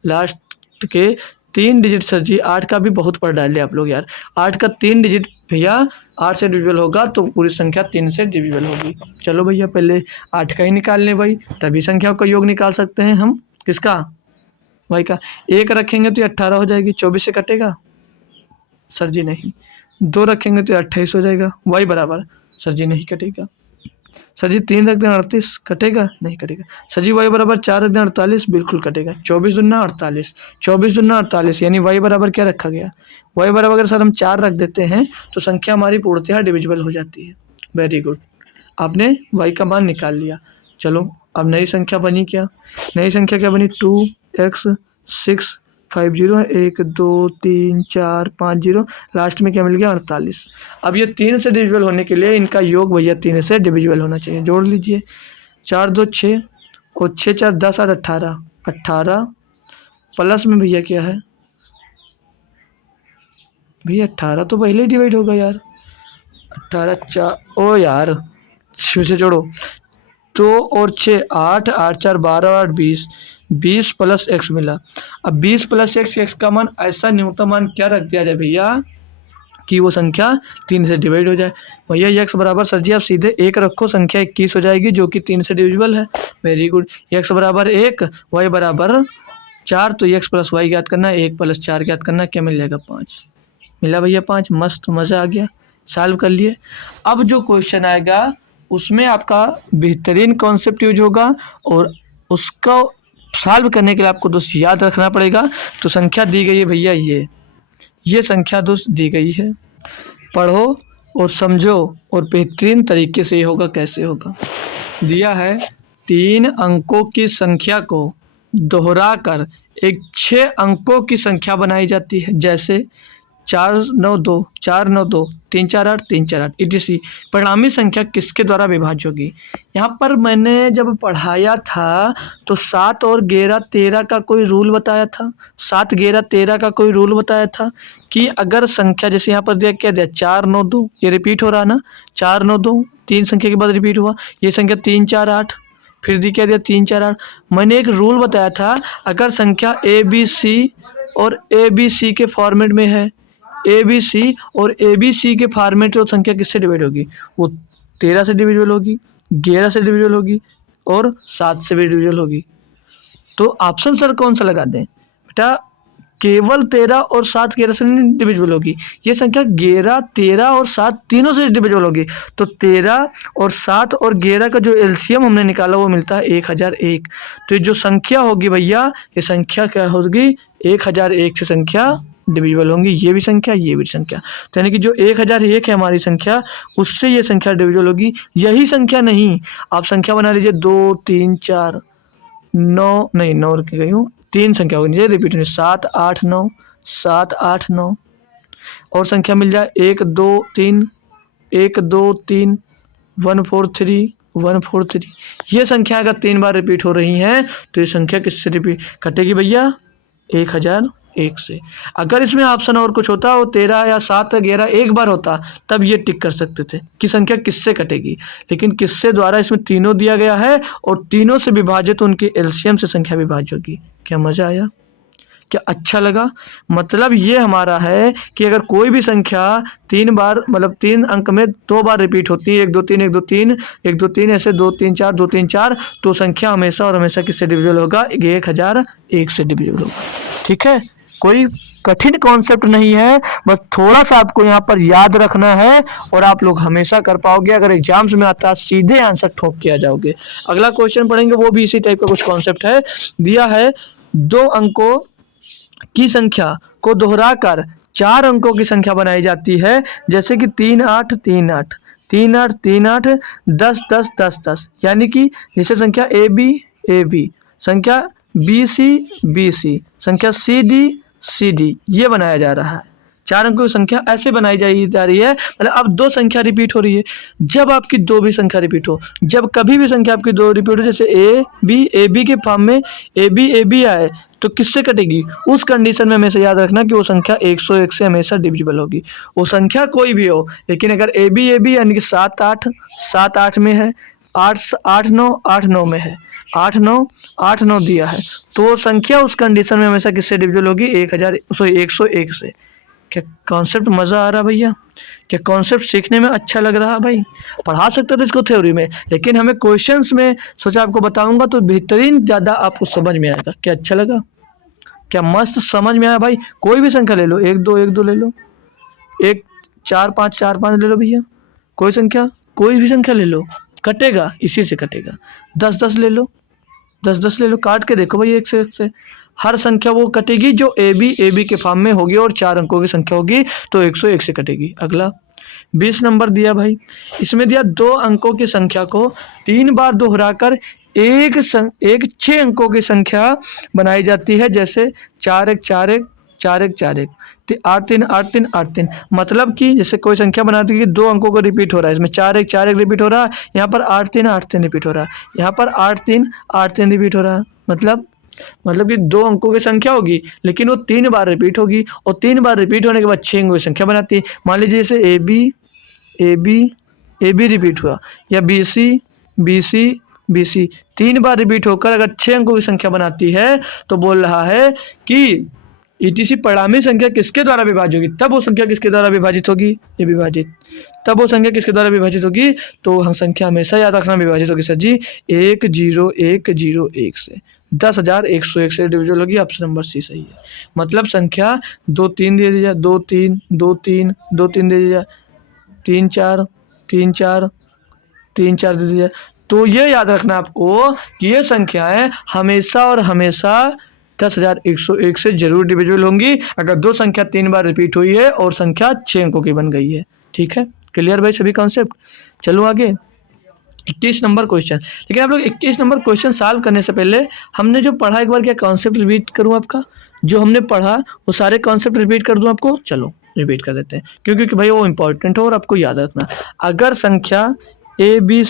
लास्ट के 3 डिजिट सर जी, 8 का भी बहुत पढ़ डाले आप लोग यार। 8 का 3 डिजिट भैया 8 से डिविजिबल होगा तो पूरी संख्या 3 से डिविजिबल होगी। चलो भैया पहले 8 का ही निकाल लें भाई, तभी संख्याओं का योग निकाल सकते हैं हम। किसका, वाई का। 1 रखेंगे तो 18 हो जाएगी, 24 से कटेगा सर जी नहीं। 2 रखेंगे तो 28 हो जाएगा, वाई बराबर सर जी नहीं कटेगा। सर जी 3 रख दें 38, कटेगा नहीं कटेगा। सर जी वाई बराबर 4 रख दें 48, बिल्कुल कटेगा। 24 दूना 48, 24 दूना 48, यानी वाई बराबर क्या रखा गया, वाई बराबर अगर सर हम 4 रख देते हैं तो संख्या हमारी पूर्णतः डिविजिबल हो जाती है। वेरी गुड, आपने वाई का मान निकाल लिया। चलो अब नई संख्या बनी क्या, नई संख्या क्या बनी, 2x 6 5 0 है, 1 2 3 4 5 0, लास्ट में क्या मिल गया 48। अब ये 3 से डिविजिबल होने के लिए इनका योग भैया 3 से डिविजिबल होना चाहिए। जोड़ लीजिए, 4 2 6 और 6 4 10 8 18, 18 प्लस में भैया क्या है भैया 18 तो पहले ही डिवाइड होगा यार, 18 4 ओ यार फिर से जोड़ो, 2 और 6 8 8 4 12 8 20, 20 प्लस एक्स मिला। अब 20 प्लस एक्स, एक्स का मान ऐसा न्यूनतम मान क्या रख दिया जाए भैया कि वो संख्या 3 से डिवाइड हो जाए। भैया एक्स बराबर सर जी आप सीधे 1 रखो, संख्या 21 हो जाएगी जो कि 3 से डिविजिबल है। वेरी गुड, एक्स बराबर 1, वाई बराबर 4, तो एक्स प्लस वाई ज्ञात करना है, 1 प्लस 4 ज्ञात करना है, क्या मिल जाएगा 5। मिला भैया 5, मस्त, मज़ा आ गया, सॉल्व कर लिए। अब जो क्वेश्चन आएगा उसमें आपका बेहतरीन कॉन्सेप्ट यूज होगा और उसको सॉल्व करने के लिए आपको दोस्त याद रखना पड़ेगा। तो संख्या दी गई है भैया, ये संख्या दोस्त दी गई है, पढ़ो और समझो और बेहतरीन तरीके से ये होगा। कैसे होगा, दिया है 3 अंकों की संख्या को दोहरा कर एक 6 अंकों की संख्या बनाई जाती है। जैसे 492 492 348 348 etc परिणामी संख्या किसके द्वारा विभाज्य होगी। यहाँ पर मैंने जब पढ़ाया था तो 7 और 11 13 का कोई रूल बताया था। 7 11 13 का कोई रूल बताया था कि अगर संख्या जैसे यहाँ पर दिया क्या दिया 492, ये रिपीट हो रहा ना 492, 3 संख्या के बाद रिपीट हुआ, ये संख्या 348, फिर दी क्या दिया 348। मैंने एक रूल बताया था अगर संख्या ए बी सी और ए बी सी के फॉर्मेट में है, ए बी सी और ए बी सी के फॉर्मेट तो संख्या किससे डिवाइड होगी, वो 13 से डिविजिबल होगी, 11 से डिविजिबल होगी और 7 से भी डिविजिबल होगी। तो ऑप्शन सर कौन सा लगा दें बेटा, केवल 13 और 7 11 से नहीं डिविजिबल होगी, ये संख्या 11 13 और 7 तीनों से डिविजिबल होगी। तो 13 और 7 और 11 का जो एलसीएम हमने निकाला वो मिलता है 1001। तो ये जो संख्या होगी भैया, ये संख्या क्या होगी 1001 से संख्या डिविजिबल होंगी, ये भी संख्या ये भी संख्या। तो यानी कि जो 1001 है हमारी संख्या, उससे ये संख्या डिविजिबल होगी। यही संख्या नहीं, आप संख्या बना लीजिए 2 3 4 9 नहीं 9 रख गई हूँ, 3 संख्या होगी, ये रिपीट होगी 7 8 9 7 8 9 और संख्या मिल जाए 1 2 3 1 2 3 1 4 3 1 4 3। ये संख्या अगर 3 बार रिपीट हो रही हैं तो ये संख्या किससे रिपीट कटेगी भैया 1001 से। अगर इसमें ऑप्शन और कुछ होता वो 13 या 7 11 एक बार होता तब ये टिक कर सकते थे कि संख्या किससे कटेगी, लेकिन किससे द्वारा इसमें तीनों दिया गया है और तीनों से विभाजित तो उनके एलसीएम से संख्या विभाज्य होगी। क्या मजा आया, क्या अच्छा लगा। मतलब ये हमारा है कि अगर कोई भी संख्या 3 बार मतलब 3 अंक में 2 बार रिपीट होती है 1 2 3 1 2 3 1 2 3 ऐसे 2 3 4 2 3 4 तो संख्या हमेशा और हमेशा किससे डिविजिबल होगा 1001 से डिविजिबल होगा। ठीक है, कोई कठिन कॉन्सेप्ट नहीं है, बस थोड़ा सा आपको यहाँ पर याद रखना है और आप लोग हमेशा कर पाओगे। अगर एग्जाम्स में आता सीधे आंसर ठोक के आ जाओगे। अगला क्वेश्चन पढ़ेंगे वो भी इसी टाइप का कुछ कॉन्सेप्ट है। दिया है 2 अंकों की संख्या को दोहराकर 4 अंकों की संख्या बनाई जाती है, जैसे कि 3 8 3 8 3 8 3 8 10 10 10 10, यानी कि जैसे संख्या ए बी संख्या बी सी संख्या सी डी ये बनाया जा रहा है। 4 अंकों की संख्या ऐसे बनाई जा रही है, मतलब अब 2 संख्या रिपीट हो रही है। जब आपकी 2 भी संख्या रिपीट हो, जब कभी भी संख्या आपकी 2 रिपीट हो, जैसे ए बी के फॉर्म में ए बी आए तो किससे कटेगी, उस कंडीशन में हमेशा याद रखना कि वो संख्या 101 से हमेशा डिविजिबल होगी। वो संख्या कोई भी हो, लेकिन अगर ए बी यानी कि 7 8 में है, 8 9 में है, 8 9 दिया है, तो वो संख्या उस कंडीशन में हमेशा किससे डिविजिबल होगी 101 से। क्या कॉन्सेप्ट मज़ा आ रहा भैया, क्या कॉन्सेप्ट सीखने में अच्छा लग रहा भाई। पढ़ा सकते थे इसको थ्योरी में, लेकिन हमें क्वेश्चंस में सोचा आपको बताऊंगा तो बेहतरीन ज़्यादा आपको समझ में आएगा। क्या अच्छा लगा, क्या मस्त समझ में आया भाई। कोई भी संख्या ले लो, 1 2 ले लो, 1 4 5 ले लो भैया, कोई संख्या कोई भी संख्या ले लो, कटेगा इसी से कटेगा। 10 10 ले लो, 10 10 ले लो, काट के देखो भाई 1 से हर संख्या वो कटेगी जो ए बी के फॉर्म में होगी और 4 अंकों की संख्या होगी तो 101 से कटेगी। अगला 20 नंबर दिया भाई, इसमें दिया 2 अंकों की संख्या को 3 बार दोहराकर एक 6 अंकों की संख्या बनाई जाती है, जैसे 4 1 4 1 4 1 4 1 8 3 8 3 8 3। मतलब कि जैसे कोई संख्या बनाती है 2 अंकों को रिपीट हो रहा है, इसमें 4 1 4 1 रिपीट हो रहा है, यहाँ पर 8 3 8 3 रिपीट हो रहा है, यहाँ पर 8 3 8 3 रिपीट हो रहा है। मतलब कि 2 अंकों की संख्या होगी लेकिन वो 3 बार रिपीट होगी और 3 बार रिपीट होने के बाद 6 अंकों की संख्या बनाती है। मान लीजिए जैसे ए बी रिपीट हुआ या बी सी 3 बार रिपीट होकर अगर 6 अंकों की संख्या बनाती है तो बोल रहा है कि ईटीसी परिणामी संख्या किसके द्वारा विभाजित होगी, तब वो संख्या किसके द्वारा विभाजित होगी, ये विभाजित, तब वो संख्या किसके द्वारा विभाजित होगी, तो हम संख्या हमेशा याद रखना विभाजित होगी सर जी 10101 से 10,101 से डिविजिबल होगी। ऑप्शन नंबर सी सही है। मतलब संख्या 2 3 दे दीजिए, 2 3 2 3 2 3 दे दीजिए, 3 4 3 4 3 4 दे दीजिए। तो ये याद रखना आपको कि ये संख्याएं हमेशा और हमेशा 10,101 से जरूर डिविजिबल होंगी अगर 2 संख्या 3 बार रिपीट हुई है और संख्या 6 अंकों की बन गई है। ठीक है, क्लियर भाई सभी कॉन्सेप्ट। चलो आगे 21 नंबर क्वेश्चन। लेकिन आप लोग 21 नंबर क्वेश्चन सॉल्व करने से पहले हमने जो पढ़ा एक बार क्या कॉन्सेप्ट रिपीट करूं आपका, जो हमने पढ़ा वो सारे कॉन्सेप्ट रिपीट कर दूं आपको। चलो रिपीट कर देते हैं क्योंकि भाई वो इम्पोर्टेंट है और आपको याद रखना। अगर संख्या ए बी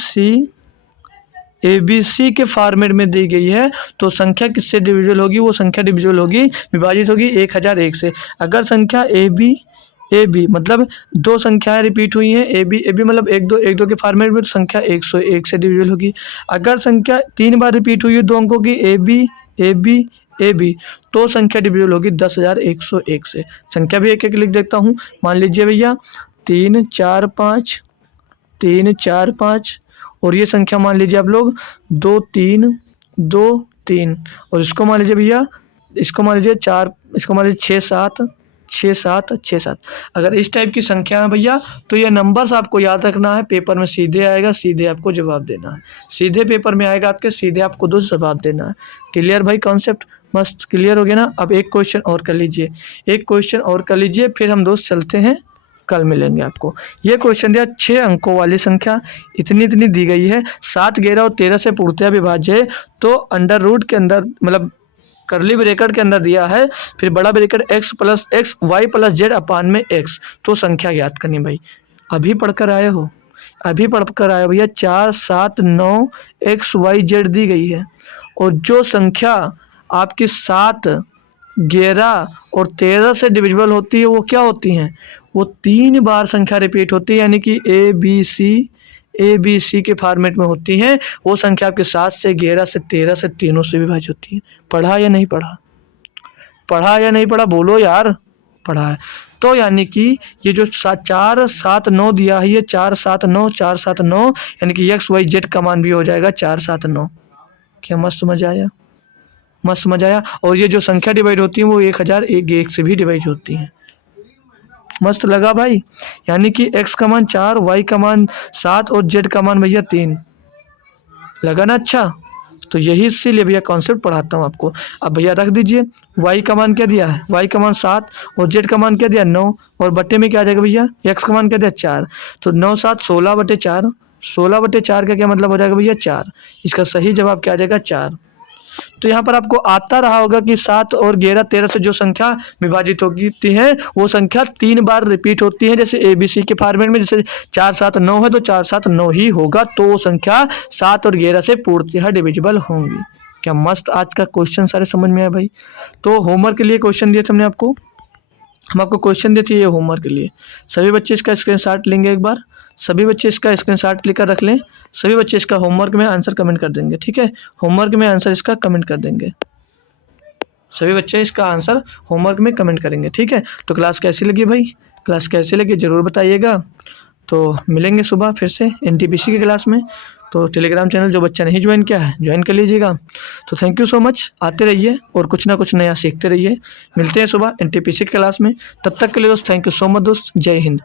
सी के फॉर्मेट में दी गई है तो संख्या किससे डिविजिबल होगी? वो संख्या डिविजिबल होगी, विभाजित होगी 1001 से। अगर संख्या ए बी मतलब दो संख्याएं रिपीट हुई हैं, ए बी मतलब एक दो के फॉर्मेट में, तो संख्या 101 से डिविजिबल होगी। अगर संख्या 3 बार रिपीट हुई है दो अंकों की, ए बी तो संख्या डिविजिबल होगी 10,101 से। संख्या भी एक एक लिख देता हूँ। मान लीजिए भैया 3 4 5 और ये संख्या मान लीजिए आप लोग 2 3 और इसको मान लीजिए भैया, इसको मान लीजिए 4, इसको मान लीजिए 6 7 अगर इस टाइप की संख्या है भैया तो ये नंबर्स आपको याद रखना है। पेपर में सीधे आएगा, सीधे आपको जवाब देना है। सीधे पेपर में आएगा आपके, सीधे आपको दो जवाब देना है। क्लियर भाई? कॉन्सेप्ट मस्त क्लियर हो गया ना? अब एक क्वेश्चन और कर लीजिए, फिर हम दोस्त चलते हैं, कल मिलेंगे आपको। ये क्वेश्चन दिया 6 अंकों वाली संख्या इतनी दी गई है, 7 11 और 13 से पूर्णतः विभाज्य है, तो अंडर रूट के अंदर मतलब करली ब्रैकेट के अंदर दिया है, फिर बड़ा bracket x plus x y plus z upon में x, तो संख्या ज्ञात करनी। भाई अभी पढ़कर आए हो, भैया 4 7 9 x y z दी गई है और जो संख्या आपकी 7 11 और 13 से डिविजिबल होती है वो क्या होती हैं? वो 3 बार संख्या रिपीट होती है, यानी कि ए बी सी के फॉर्मेट में होती हैं। वो संख्या आपके 7 से 11 से 13 से तीनों से विभाजित होती है। पढ़ा या नहीं पढ़ा? बोलो यार, पढ़ा है। तो यानी कि ये जो 4 7 9 दिया है, ये 4 7 9 यानी कि एक्स वाई जेड का मान भी हो जाएगा 4 7 9। क्या मस्त मजा आया। और ये जो संख्या डिवाइड होती है वो 1001 से भी डिवाइड होती है। मस्त लगा भाई? यानी कि x का मान 4, y का मान 7 और z का मान भैया 3। लगा ना? अच्छा, तो यही इसीलिए भैया कॉन्सेप्ट पढ़ाता हूँ आपको। अब भैया रख दीजिए, y का मान क्या दिया है? y का मान 7 और z का मान क्या दिया? 9 और बट्टे में क्या आ जाएगा भैया? x का मान क्या दिया? 4। तो 9 7 16/4, 16/4 का क्या मतलब हो जाएगा भैया? 4। इसका सही जवाब क्या आ जाएगा? 4। तो यहाँ पर आपको आता रहा होगा कि 7 और 11 13 से जो संख्या विभाजित होती है वो संख्या 3 बार रिपीट होती है, जैसे ए बी सी के फॉर्मेट में। जैसे 4 7 9 है तो 4 7 9 ही होगा, तो वो संख्या 7 और 11 से पूर्णतः डिविजिबल होंगी। क्या मस्त आज का क्वेश्चन सारे समझ में आया भाई? तो होमवर्क के लिए क्वेश्चन दिए थे हमने आपको, हम आपको क्वेश्चन देते ये होमवर्क के लिए। सभी बच्चे इसका स्क्रीनशॉट लेंगे, एक बार सभी बच्चे इसका स्क्रीनशॉट लेकर रख लें। सभी बच्चे इसका होमवर्क में आंसर कमेंट कर देंगे, ठीक है? होमवर्क में आंसर इसका कमेंट कर देंगे। सभी बच्चे इसका आंसर होमवर्क में कमेंट करेंगे, ठीक है? तो क्लास कैसी लगी भाई? क्लास कैसी लगी ज़रूर बताइएगा। तो मिलेंगे सुबह फिर से एनटीपीसी की क्लास में। तो टेलीग्राम चैनल जो बच्चा नहीं ज्वाइन किया है ज्वाइन कर लीजिएगा। तो थैंक यू सो मच, आते रहिए और कुछ ना कुछ नया सीखते रहिए। मिलते हैं सुबह एनटीपीसी की क्लास में। तब तक के लिए दोस्त थैंक यू सो मच दोस्त। जय हिंद।